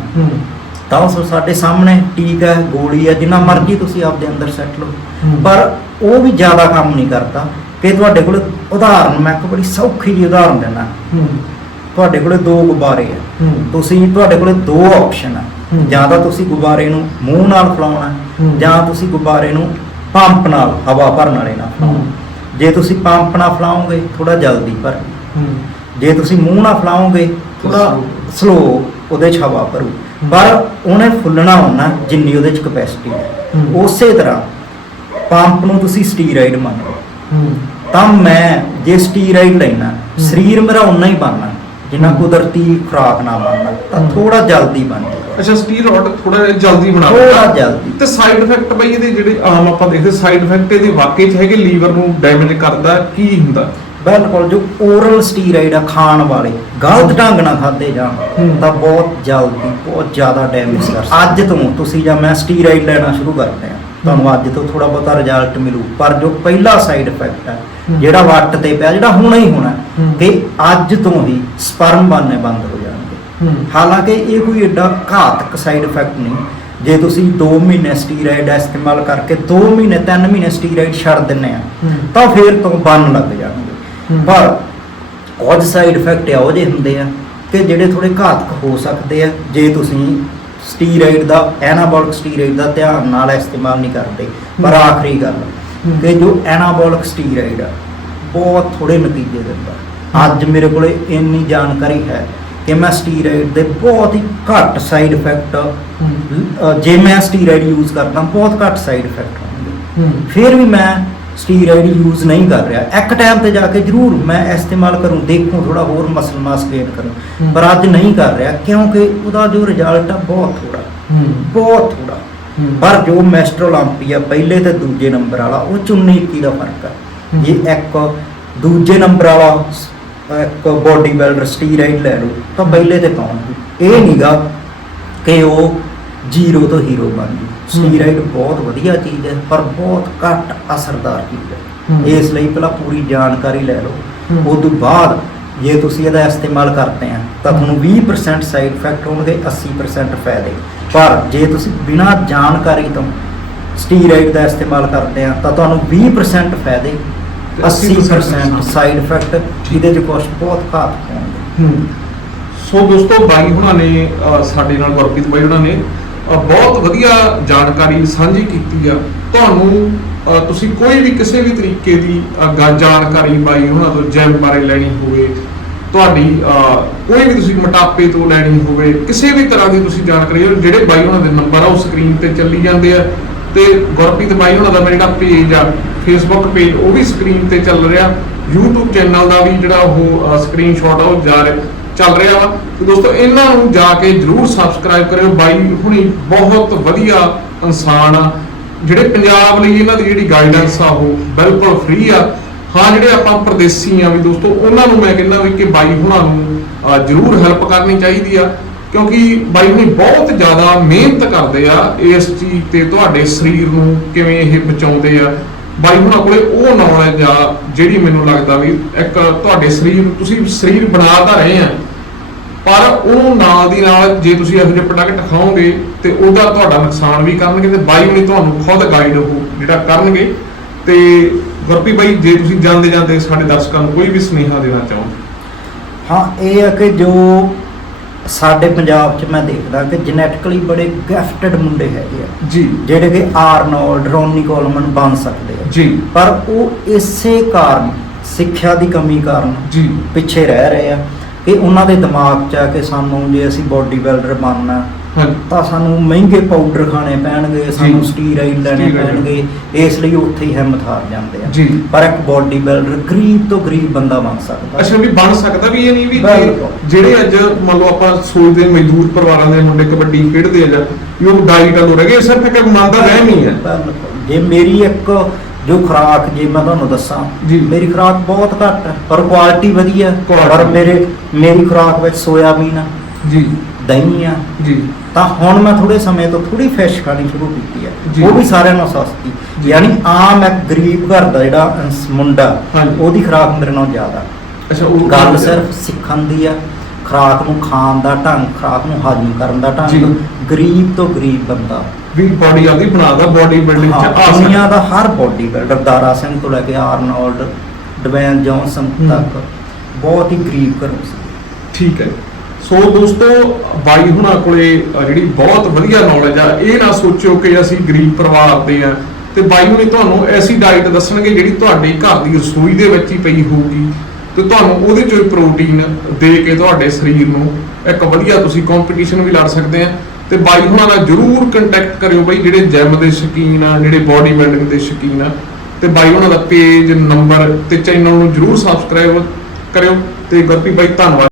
ਤਾਂ ਉਸ ਸਾਡੇ ਸਾਹਮਣੇ ਟੀਕਾ ਹੈ ਗੋਲੀ ਹੈ ਜਿੰਨਾ ਮਰਜ਼ੀ ਤੁਸੀਂ ਆਪਦੇ ਅੰਦਰ ਸੈੱਟ ਲਓ। ਪਰ ਉਹ ਵੀ ਜ਼ਿਆਦਾ ਕੰਮ ਨਹੀਂ ਕਰਦਾ। ਕਿ ਤੁਹਾਡੇ ਕੋਲ ਉਦਾਹਰਨ ਮੈਂ ਇੱਕ ਬੜੀ ਸੌਖੀ ਜਿਹੀ ਉਦਾਹਰਨ ਦਿੰਦਾ। ਤੁਹਾਡੇ ਕੋਲੇ ਦੋ ਗੁਬਾਰੇ ਆ। ਤੁਸੀਂ ਤੁਹਾਡੇ ਕੋਲੇ ਦੋ ਆਪਸ਼ਨ ਆ। ਜਾਂ ਤਾਂ ਤੁਸੀਂ ਗੁਬਾਰੇ ਨੂੰ ਮੂੰਹ ਨਾਲ ਫਲਾਉਣਾ। ਜਾਂ ਤੁਸੀਂ ਗੁਬਾਰੇ ਨੂੰ ਪੰਪ ਨਾਲ ਹਵਾ ਭਰਨ ਵਾਲੇ ਨਾਲ। ਜੇ ਤੁਸੀਂ ਪੰਪ ਨਾਲ ਫਲਾਓਗੇ ਥੋੜਾ ਜਲਦੀ ਭਰ। ਜੇ ਤੁਸੀਂ ਮੂੰਹ ਨਾਲ ਫਲਾਓਗੇ ਥੋੜਾ। ਸਲੋ। ਉਹਦੇ ਚ ਹਵਾ ਭਰੂ। ਪਰ ਉਹਨੇ ਫੁੱਲਣਾ ਹੋਣਾ ਜਿੰਨੀ ਉਹਦੇ ਚ ਕਪੈਸਿਟੀ ਹੈ। ਉਸੇ ਤਰ੍ਹਾਂ ਪੰਪ ਨੂੰ ਤੁਸੀਂ ਸਟੀਰਾਇਡ ਮੰਨ ਲਓ। ਤਾਂ ਮੈਂ ਜੇ ਸਟੀਰਾਇਡ ਲੈਣਾ ਸਰੀਰ ਮੇਰਾ ਉਨਾ ਹੀ ਬਣਨਾ। ਜਿੰਨਾ ਕੁਦਰਤੀ ਖੁਰਾਕ ਨਾਲ ਬਣਨਾ ਤਾਂ। ਥੋੜਾ ਜਲਦੀ ਬਣ ਜਾਏਗਾ ਅੱਛਾ ਸਟੀਰੋਇਡ ਥੋੜਾ ਜਿਹਾ ਜਲਦੀ ਬਣਾ ਥੋੜਾ ਜਲਦੀ। ਤੇ ਸਾਈਡ ਇਫੈਕਟ ਬਈ ਇਹਦੇ ਜਿਹੜੇ ਆਮ ਆਪਾਂ ਦੇਖਦੇ ਸਾਈਡ ਇਫੈਕਟ ਇਹਦੇ ਵਾਕਈ ਚ ਹੈਗੇ ਲੀਵਰ ਨੂੰ ਡੈਮੇਜ ਕਰਦਾ ਕੀ ਹੁੰਦਾ? ਬਿਲਕੁਲ ਜੋ ਓਰਲ ਸਟੀਰਾਇਡ ਆ ਖਾਣ ਵਾਲੇ ਗਲਤ ਢੰਗ ਨਾਲ ਖਾਦੇ ਜਾਣ। ਤਾਂ ਬਹੁਤ ਜਲਦੀ ਬਹੁਤ ਜ਼ਿਆਦਾ ਡੈਮੇਜ ਕਰ ਅੱਜ ਤੋਂ ਤੁਸੀਂ ਜਾਂ ਮੈਂ ਸਟੀਰਾਇਡ ਲੈਣਾ ਸ਼ੁਰੂ ਕਰਦੇ ਆ ਤੁਹਾਨੂੰ ਅੱਜ ਤੋਂ ਥੋੜਾ ਬਹੁਤਾ ਰਿਜ਼ਲਟ ਮਿਲੂ। ਪਰ ਜੋ ਪਹਿਲਾ ਸਾਈਡ ਇਫੈਕਟ ਹੈ ਹੂੰ। ਜਿਹੜਾ ਵੱਟ ਤੇ ਪਿਆ ਜਿਹੜਾ ਹੋਣਾ ਹੀ ਹੋਣਾ। ਕਿ ਅੱਜ ਤੋਂ ਹੀ ਸਪਰਮ ਬਣਨੇ ਬੰਦ ਹੋ ਜਾਣ ਹੂੰ ਹਾਲਾਂਕਿ ਇਹ ਕੋਈ ਏਡਾ ਘਾਤਕ ਸਾਈਡ ਇਫੈਕਟ ਨਹੀਂ ਜੇ ਤੁਸੀਂ 2 ਮਹੀਨੇ ਸਟੀਰਾਇਡ ਇਸਤੇਮਾਲ ਕਰਕੇ 2 ਮਹੀਨੇ 3 ਮਹੀਨੇ ਸਟੀਰਾਇਡ ਛੱਡ ਦਿੰਨੇ ਆ। ਤਾਂ ਫੇਰ ਤੋਂ ਬੰਨ ਲੱਗ ਜਾਣਗੇ। ਪਰ ਕੁਝ ਸਾਈਡ ਇਫੈਕਟ ਇਹੋ ਜਿਹੇ ਹੁੰਦੇ ਆ ਕਿ ਜਿਹੜੇ ਥੋੜੇ ਘਾਤਕ ਹੋ ਸਕਦੇ ਆ ਜੇ ਤੁਸੀਂ ਸਟੀਰਾਇਡ ਦਾ ਐਨਾਬੋਲਿਕ ਸਟੀਰਾਇਡ ਦਾ ਧਿਆਨ ਨਾਲ ਇਸਤੇਮਾਲ ਨਹੀਂ ਕਰਦੇ ਪਰ। ਆਖਰੀ ਗੱਲ। ਕਿ ਜੋ ਐਨਾਬੋਲਿਕ ਸਟੀਰਾਇਡ ਆ ਬਹੁਤ ਥੋੜੇ ਨਤੀਜੇ ਦਿੰਦਾ ਅੱਜ ਮੇਰੇ ਕੋਲੇ ਇੰਨੀ ਜਾਣਕਾਰੀ ਹੈ ਕਿ ਮੈਂ ਸਟੀਰਾਇਡ ਦੇ ਬਹੁਤ ਹੀ ਘੱਟ ਸਾਈਡ ਇਫੈਕਟ ਜੇ ਮੈਂ ਸਟੀਰਾਇਡ ਯੂਜ਼ ਕਰਦਾ ਬਹੁਤ ਘੱਟ ਸਾਈਡ ਇਫੈਕਟ ਫਿਰ ਵੀ ਮੈਂ ਸਟੀਰਾਇਡ ਯੂਜ਼ ਨਹੀਂ ਕਰ ਰਿਹਾ। ਇੱਕ ਟਾਈਮ ਤੇ ਜਾ ਕੇ ਜ਼ਰੂਰ ਮੈਂ ਇਸਤੇਮਾਲ ਕਰੂੰ ਦੇਖੂੰ ਥੋੜਾ ਹੋਰ ਮਸਲ ਮਾਸ ਗੇਨ ਕਰੂੰ। ਪਰ ਅੱਜ ਨਹੀਂ ਕਰ ਰਿਹਾ ਕਿਉਂਕਿ ਉਹਦਾ ਜੋ ਰਿਜ਼ਲਟ ਆ ਬਹੁਤ ਥੋੜਾ ਬਹੁਤ ਥੋੜਾ। ਪਰ ਜੋ ਮੈਸਟਰੋਲੰਪੀਆ ਪਹਿਲੇ ਤੇ ਦੂਜੇ ਨੰਬਰ ਵਾਲਾ ਉਹ 19 21 ਦਾ ਫ਼ਰਕ ਆ। ਜੇ ਇੱਕ ਦੂਜੇ ਨੰਬਰ ਵਾਲਾ ਇੱਕ ਬੋਡੀ ਬਿਲਡਰ ਸਟੀਰਾਇਡ ਲੈ ਲਓ ਤਾਂ ਪਹਿਲੇ ਤੇ ਪਹੁੰਚ ਇਹ ਨਹੀਂਗਾ ਕਿ ਉਹ ਜ਼ੀਰੋ ਤੋਂ ਹੀਰੋ ਬਣ ਜੂ। ਸਟੀਰਾਇਡ ਬਹੁਤ ਵਧੀਆ ਚੀਜ਼ ਹੈ ਪਰ ਬਹੁਤ ਘੱਟ ਅਸਰਦਾਰ ਚੀਜ਼ ਹੂੰ। ਇਸ ਲਈ ਪਹਿਲਾਂ ਪੂਰੀ ਜਾਣਕਾਰੀ ਲੈ ਲਓ। ਉਸ ਤੋਂ ਬਾਅਦ ਜੇ ਤੁਸੀਂ ਇਹਦਾ ਇਸਤੇਮਾਲ ਕਰਦੇ ਆ ਤਾਂ ਤੁਹਾਨੂੰ 20% ਸਾਈਡ ਇਫੈਕਟ ਹੋਣਗੇ 80% ਫਾਇਦੇ। ਪਰ ਜੇ ਤੁਸੀਂ ਬਿਨਾਂ ਜਾਣਕਾਰੀ ਤੋਂ ਸਟੀਰਾਇਡ ਦਾ ਇਸਤੇਮਾਲ ਕਰਦੇ ਆ ਤਾਂ ਤੁਹਾਨੂੰ 20% ਫਾਇਦੇ। 80% ਸਾਈਡ ਇਫੈਕਟ ਜਿਹਦੇ ਚ ਕੁਝ ਬਹੁਤ ਘਾਤਕ ਹੋਣਗੇ। ਹੂੰ। ਸੋ ਦੋਸਤੋ ਬਾਈ ਹੁਣਾਂ ਨੇ ਸਾਡੇ ਨਾਲ ਗੁਰਪ੍ਰੀਤ ਬਾਈ ਹੁਣਾਂ ਨੇ ਬਹੁਤ ਵਧੀਆ ਜਾਣਕਾਰੀ ਸਾਂਝੀ ਕੀਤੀ ਆ। ਤੁਹਾਨੂੰ ਤੁਸੀਂ ਕੋਈ ਵੀ ਕਿਸੇ ਵੀ ਤਰੀਕੇ ਦੀ ਜਾਣਕਾਰੀ ਬਾਈ ਹੁਣਾਂ ਤੋਂ ਜਿਮ ਬਾਰੇ ਲੈਣੀ ਹੋਵੇ ਤੁਹਾਡੀ ਕੋਈ ਵੀ ਤੁਸੀਂ ਮੋਟਾਪੇ ਤੋਂ ਲੈਣੀ ਹੋਵੇ ਕਿਸੇ ਵੀ ਤਰ੍ਹਾਂ ਦੀ ਤੁਸੀਂ ਜਾਣਕਾਰੀ ਜਿਹੜੇ ਬਾਈ ਹੁਣਾਂ ਦੇ ਨੰਬਰ ਆ ਉਹ ਸਕਰੀਨ ਤੇ ਚੱਲੀ ਜਾਂਦੇ ਆ। ਤੇ ਗੁਰਪ੍ਰੀਤ ਬਾਈ ਹੁਣਾਂ ਦਾ ਮੇਰਾ ਪੇਜ ਆ ਫੇਸਬੁੱਕ ਪੇਜ ਉਹ ਵੀ ਸਕਰੀਨ ਤੇ ਚੱਲ ਰਿਹਾ। YouTube ਚੈਨਲ ਦਾ ਵੀ ਜਿਹੜਾ ਉਹ ਸਕਰੀਨਸ਼ਾਟ ਆ, ਉਹ ਜਾ ਰਿਹਾ, ਚੱਲ ਰਿਹਾ ਵਾ। ਤੇ ਦੋਸਤੋ, ਇਹਨਾਂ ਨੂੰ ਜਾ ਕੇ ਜਰੂਰ ਸਬਸਕ੍ਰਾਈਬ ਕਰਿਓ। ਬਾਈ ਹੁਣੀ ਬਹੁਤ ਵਧੀਆ ਇਨਸਾਨ ਆ। ਜਿਹੜੇ ਪੰਜਾਬ ਲਈ ਇਹਨਾਂ ਦੀ ਜਿਹੜੀ ਗਾਈਡੈਂਸ ਆ, ਉਹ ਬਿਲਕੁਲ ਫ੍ਰੀ ਆ। ਹਾਂ, ਜਿਹੜੇ ਆਪਾਂ ਪਰਦੇਸੀ ਆ ਵੀ ਦੋਸਤੋ, ਉਹਨਾਂ ਨੂੰ ਮੈਂ ਕਹਿੰਦਾ ਵੀ ਕਿ ਬਾਈ ਹੁਣਾਂ ਨੂੰ ਜਰੂਰ ਹੈਲਪ ਕਰਨੀ ਚਾਹੀਦੀ ਆ। ਕਿਉਂਕਿ ਬਾਈ ਹੁਣੀ ਬਹੁਤ ਜ਼ਿਆਦਾ ਮਿਹਨਤ ਕਰਦੇ ਆ ਇਸ ਚੀਜ਼ ਤੇ ਤੁਹਾਡੇ ਸਰੀਰ ਨੂੰ ਕਿਵੇਂ ਇਹ ਬਚਾਉਂਦੇ ਆ। ਬਾਈ ਹੁਣਾਂ ਕੋਲੇ ਉਹ ਨੌਲੇਜ ਆ ਜਿਹੜੀ ਮੈਨੂੰ ਲੱਗਦਾ ਵੀ ਇੱਕ ਤੁਹਾਡੇ ਸਰੀਰ ਤੁਸੀਂ ਸਰੀਰ ਬਣਾ ਤਾਂ ਰਹੇ ਆ, ਪਰ ਉਹਨੂੰ ਨਾਲ ਦੀ ਨਾਲ ਜੇ ਤੁਸੀਂ ਇਹੋ ਜਿਹੇ ਪ੍ਰੋਡਕਟ ਖਾਓਗੇ ਤੇ ਉਹਦਾ ਤੁਹਾਡਾ ਨੁਕਸਾਨ ਵੀ ਕਰਨਗੇ ਤੇ ਬਾਈ ਹੁਣੀ ਤੁਹਾਨੂੰ ਖੁਦ ਗਾਈਡ ਉਹ ਜਿਹੜਾ ਕਰਨਗੇ। ਤੇ ਗੁਰਪੀ ਬਾਈ, ਜੇ ਤੁਸੀਂ ਜਾਂਦੇ ਜਾਂਦੇ ਸਾਡੇ ਦਰਸ਼ਕਾਂ ਨੂੰ ਕੋਈ ਵੀ ਸੁਨੇਹਾ ਦੇਣਾ ਚਾਹੋ। ਹਾਂ, ਇਹ ਹੈ ਕਿ ਜੋ ਸਾਡੇ ਪੰਜਾਬ 'ਚ ਮੈਂ ਦੇਖਦਾ ਕਿ ਜੈਨੇਟਿਕਲੀ ਬੜੇ ਗਿਫਟਡ ਮੁੰਡੇ ਹੈਗੇ ਆ। ਜੀ। ਜਿਹੜੇ ਕਿ ਆਰਨੋਲਡ ਰੋਨੀ ਕੋਲਮਨ ਬਣ ਸਕਦੇ ਆ। ਜੀ। ਪਰ ਉਹ ਇਸੇ ਕਾਰਨ ਸਿੱਖਿਆ ਦੀ ਕਮੀ ਕਾਰਨ ਜੀ। ਪਿੱਛੇ ਰਹਿ ਰਹੇ ਆ ਕਿ ਉਹਨਾਂ ਦੇ ਦਿਮਾਗ 'ਚ ਆ ਕਿ ਸਾਨੂੰ ਜੇ ਅਸੀਂ ਬੋਡੀ ਬਿਲਡਰ ਬਣਨਾ ਤਾਂ ਸਾਨੂੰ ਮਹਿੰਗੇ ਪਾਊਡਰ ਖਾਣੇ ਪੈਣਗੇ ਸਾਨੂੰ ਸਟੀਰਾਇਡ ਲੈਣੇ। ਪੈਣਗੇ ਇਸ ਲਈ ਉੱਥੇ ਹੀ ਹਿੰਮਤ ਹਾਰ ਜਾਂਦੇ ਆ। ਪਰ ਇੱਕ ਬੋਡੀ ਬਿਲਡਰ ਗਰੀਬ ਤੋਂ ਗਰੀਬ ਬੰਦਾ ਬਣ ਸਕਦਾ। ਅੱਛਾ ਵੀ ਬਣ ਸਕਦਾ ਵੀ ਇਹ ਨਹੀਂ ਵੀ। ਜਿਹੜੇ ਅੱਜ ਮੰਨ ਲਓ ਆਪਾਂ ਸੋਚਦੇ ਮਜ਼ਦੂਰ ਪਰਿਵਾਰਾਂ ਦੇ ਮੁੰਡੇ ਕਬੱਡੀ ਖੇਡਦੇ ਆ ਜਾਂ ਉਹ ਡਾਈਟ ਵਾਲੋ ਰਹਿ ਗਏ ਸਿਰਫ ਇੱਕ ਮਨ ਦਾ ਵਹਿਮ ਹੀ ਹੈ। ਜੇ ਮੇਰੀ ਇੱਕ ਜੋ ਖੁਰਾਕ ਜੇ ਮੈਂ ਤੁਹਾਨੂੰ ਦੱਸਾਂ ਜੀ। ਮੇਰੀ ਖੁਰਾਕ ਬਹੁਤ ਘੱਟ ਹੈ ਪਰ ਕੁਆਲਿਟੀ ਵਧੀਆ। ਪਰ ਮੇਰੇ ਮੇਰੀ ਖੁਰਾਕ ਵਿੱਚ ਸੋਇਆਬੀਨ ਆ ਜੀ। ਦਹੀਂ ਆ ਜੀ। ਤਾਂ ਹੁਣ ਮੈਂ ਥੋੜੇ ਸਮੇਂ ਤੋਂ ਥੋੜੀ ਫਿਸ਼ ਖਾਣੀ ਸ਼ੁਰੂ ਕੀਤੀ। ਹੈ ਉਹ ਵੀ ਸਾਰਿਆਂ ਨਾਲੋਂ ਸਸਤੀ। ਯਾਨੀ ਆਮ ਇੱਕ ਗਰੀਬ ਘਰ ਦਾ ਜਿਹੜਾ ਮੁੰਡਾ। ਉਹਦੀ ਖੁਰਾਕ ਮੇਰੇ ਨਾਲੋਂ ਜ਼ਿਆਦਾ ਅੱਛਾ ਉਹ ਗੱਲ ਸਿਰਫ ਸਿੱਖਣ ਦੀ ਆ ਖੁਰਾਕ ਨੂੰ ਖਾਣ ਦਾ ਢੰਗ ਖੁਰਾਕ ਨੂੰ ਹਜ਼ਮ ਕਰਨ ਦਾ। ਢੰਗ ਗਰੀਬ ਤੋਂ ਗਰੀਬ ਬੰਦਾ ਵੀ ਬਾਡੀ ਆਪਦੀ ਬਣਾਦਾ ਬਾਡੀ ਬਿਲਡਿੰਗ ਚ ਆ ਹਾਂ, ਦੁਨੀਆ ਸਕਦਾ ਦਾ ਹਰ ਬੋਡੀ ਬਿਲਡਰ ਦਾਰਾ ਸਿੰਘ ਤੋਂ ਲੈ ਕੇ ਆਰਨੋਲਡ ਡਵੇਨ ਜੌਨਸਨ। ਤੱਕ ਬਹੁਤ ਹੀ ਗਰੀਬ ਘਰੋਂ ਸੀ ਠੀਕ ਹੈ ਸੋ ਦੋਸਤੋ, ਬਾਈ ਹੁਣਾਂ ਕੋਲੇ ਜਿਹੜੀ ਬਹੁਤ ਵਧੀਆ ਨੌਲੇਜ ਆ, ਇਹ ਨਾ ਸੋਚਿਓ ਕਿ ਅਸੀਂ ਗਰੀਬ ਪਰਿਵਾਰ ਦੇ ਆ ਤੇ ਬਾਈ ਹੁਣੀ ਤੁਹਾਨੂੰ ਐਸੀ ਡਾਈਟ ਦੱਸਣਗੇ ਜਿਹੜੀ ਤੁਹਾਡੇ ਘਰ ਦੀ ਰਸੋਈ ਦੇ ਵਿੱਚ ਹੀ ਪਈ ਹੋਊਗੀ ਤੇ ਤੁਹਾਨੂੰ ਉਹਦੇ ਚੋਂ ਪ੍ਰੋਟੀਨ ਦੇ ਕੇ ਤੁਹਾਡੇ ਸਰੀਰ ਨੂੰ ਇੱਕ ਵਧੀਆ ਤੁਸੀਂ ਕੰਪੀਟੀਸ਼ਨ ਵੀ ਲੜ ਸਕਦੇ ਆ। ਤੇ ਬਾਈ ਹੁਣਾਂ ਨਾਲ ਜਰੂਰ ਕੰਟੈਕਟ ਕਰਿਓ ਬਾਈ, ਜਿਹੜੇ ਜਿਮ ਦੇ ਸ਼ੌਕੀਨ ਆ, ਜਿਹੜੇ ਬਾਡੀ ਬਿਲਡਿੰਗ ਦੇ ਸ਼ੌਕੀਨ ਆ। ਤੇ ਬਾਈ ਉਹਨਾਂ ਦਾ ਪੇਜ ਨੰਬਰ ਤੇ ਚੈਨਲ ਨੂੰ ਜਰੂਰ ਸਬਸਕ੍ਰਾਈਬ ਕਰਿਓ। ਤੇ ਗੁਰਪ੍ਰੀਤ ਬਾਈ, ਧੰਨਵਾਦ।